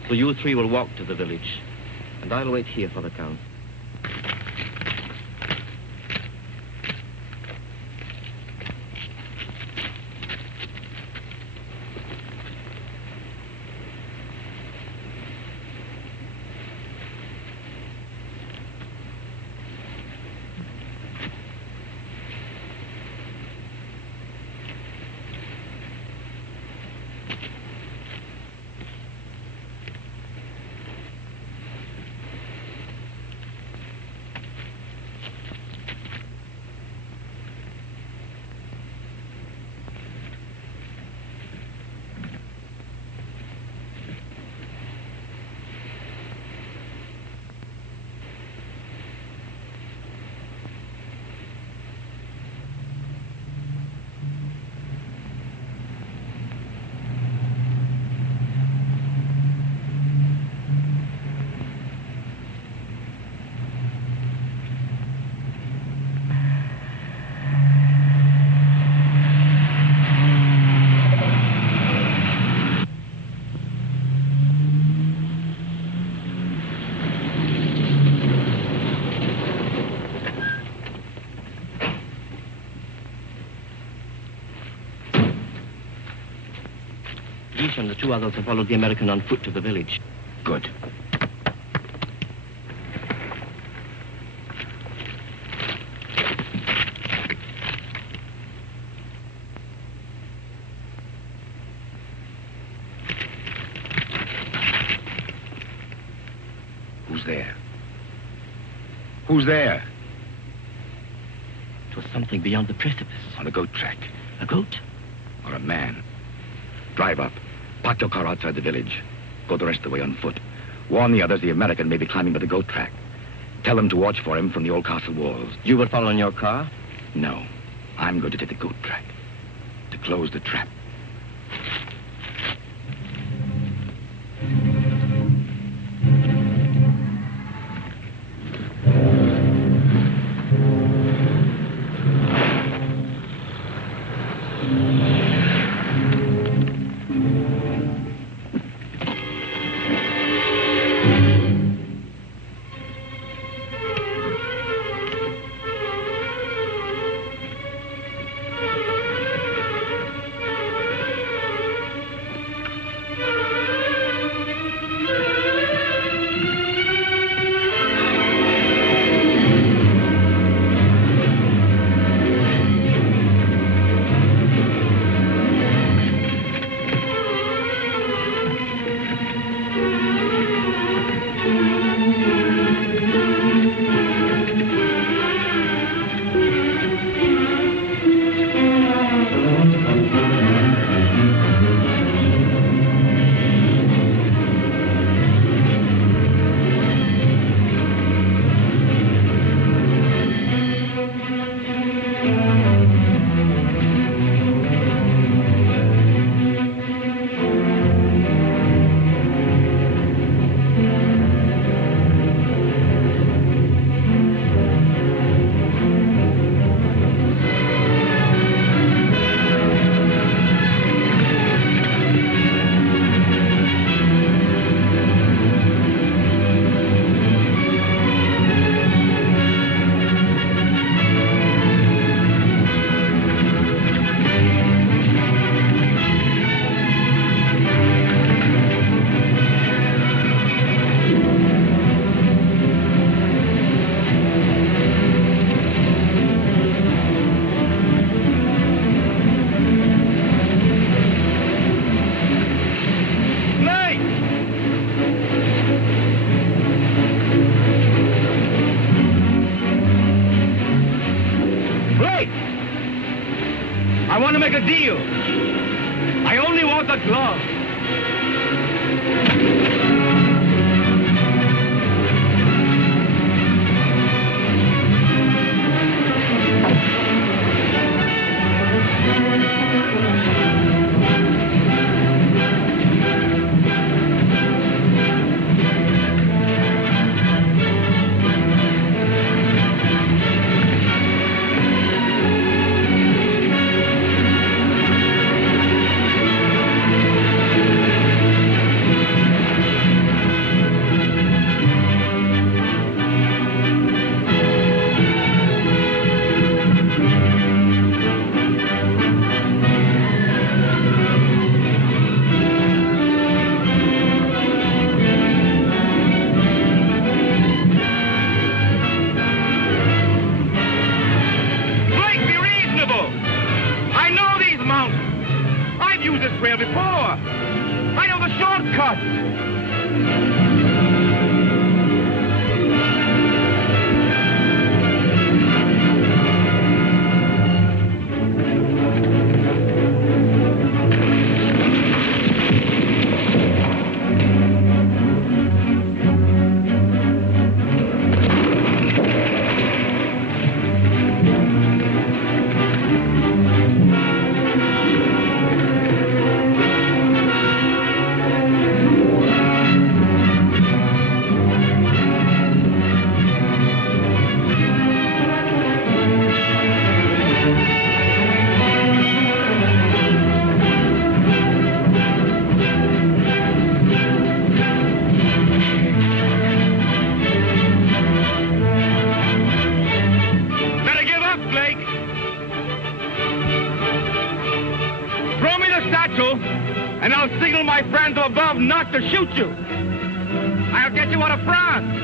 So you 3 will walk to the village. And I'll wait here for the Count. And the 2 others have followed the American on foot to the village. Good. Who's there? Who's there? It was something beyond the precipice. On a goat track. A goat? Or a man. Drive up. Park your car outside the village. Go the rest of the way on foot. Warn the others the American may be climbing by the goat track. Tell them to watch for him from the old castle walls. You will follow in your car? No. I'm going to take the goat track. To close the trap. Wait! I want to make a deal. I only want the glove. And I'll signal my friends above not to shoot you. I'll get you out of France.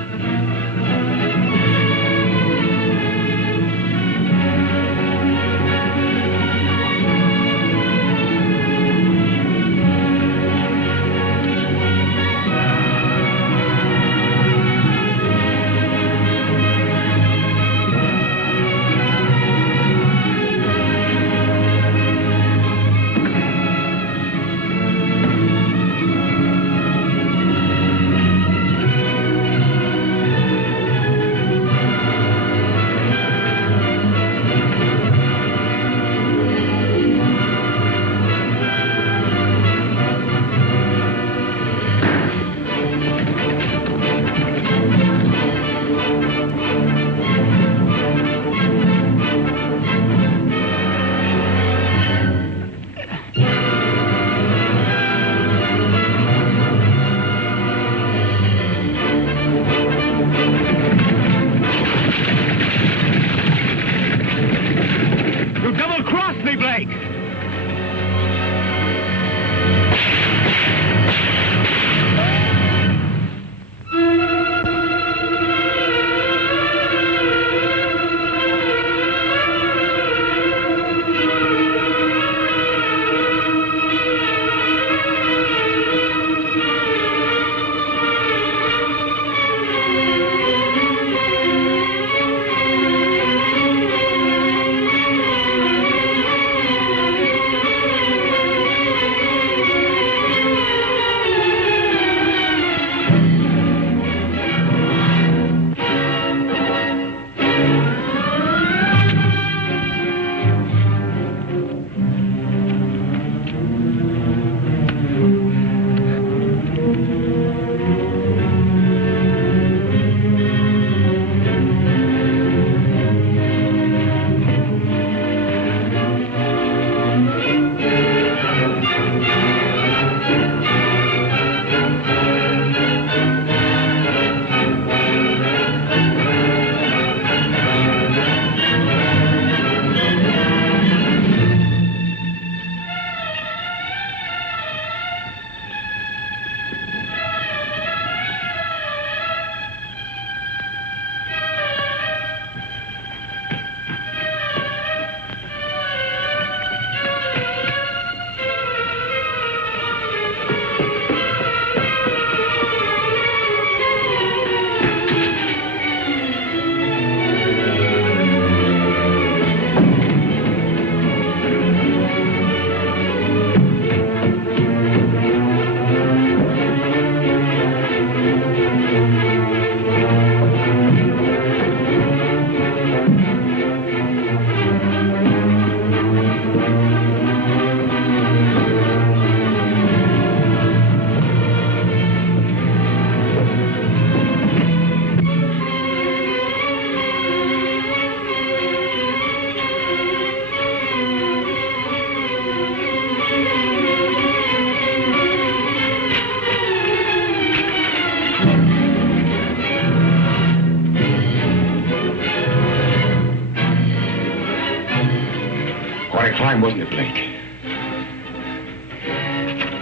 Quite a climb, wasn't it, Blake?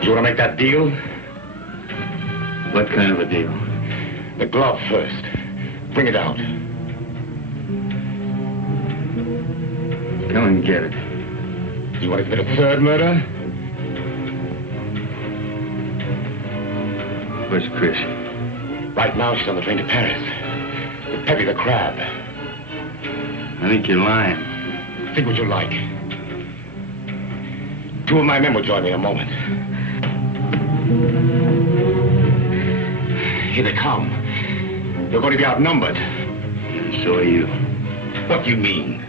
You want to make that deal? What kind of a deal? The glove first. Bring it out. Come and get it. You want to commit a third murder? Where's Chris? Right now, she's on the train to Paris. With Peppy the Crab. I think you're lying. Think what you like. Two of my men will join me in a moment. Here they come. You're going to be outnumbered. And so are you. What do you mean?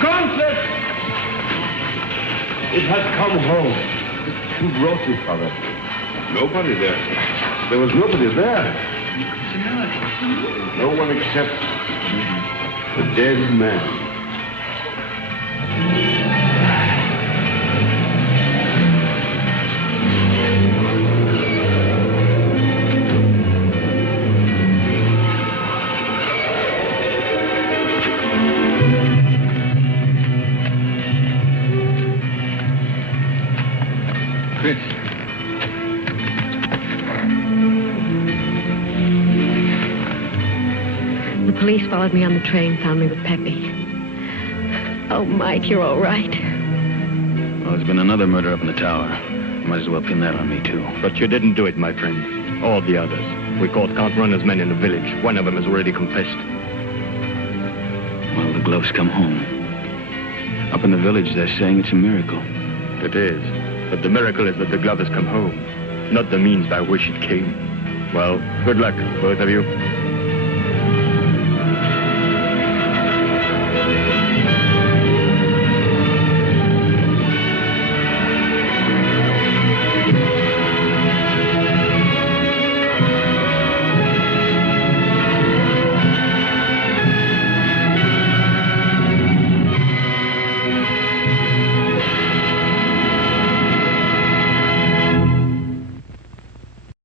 Gauntlet! It has come home. Who brought it, Father? Nobody there. There was nobody there. No one except the dead man. The police followed me on the train, found me with Peppy. Oh, Mike, you're all right. Well, there's been another murder up in the tower. Might as well pin that on me, too. But you didn't do it, my friend. All the others. We caught Count Runner's men in the village. One of them has already confessed. Well, the gloves come home. Up in the village, they're saying it's a miracle. It is. But the miracle is that the glove has come home, not the means by which it came. Well, good luck, both of you.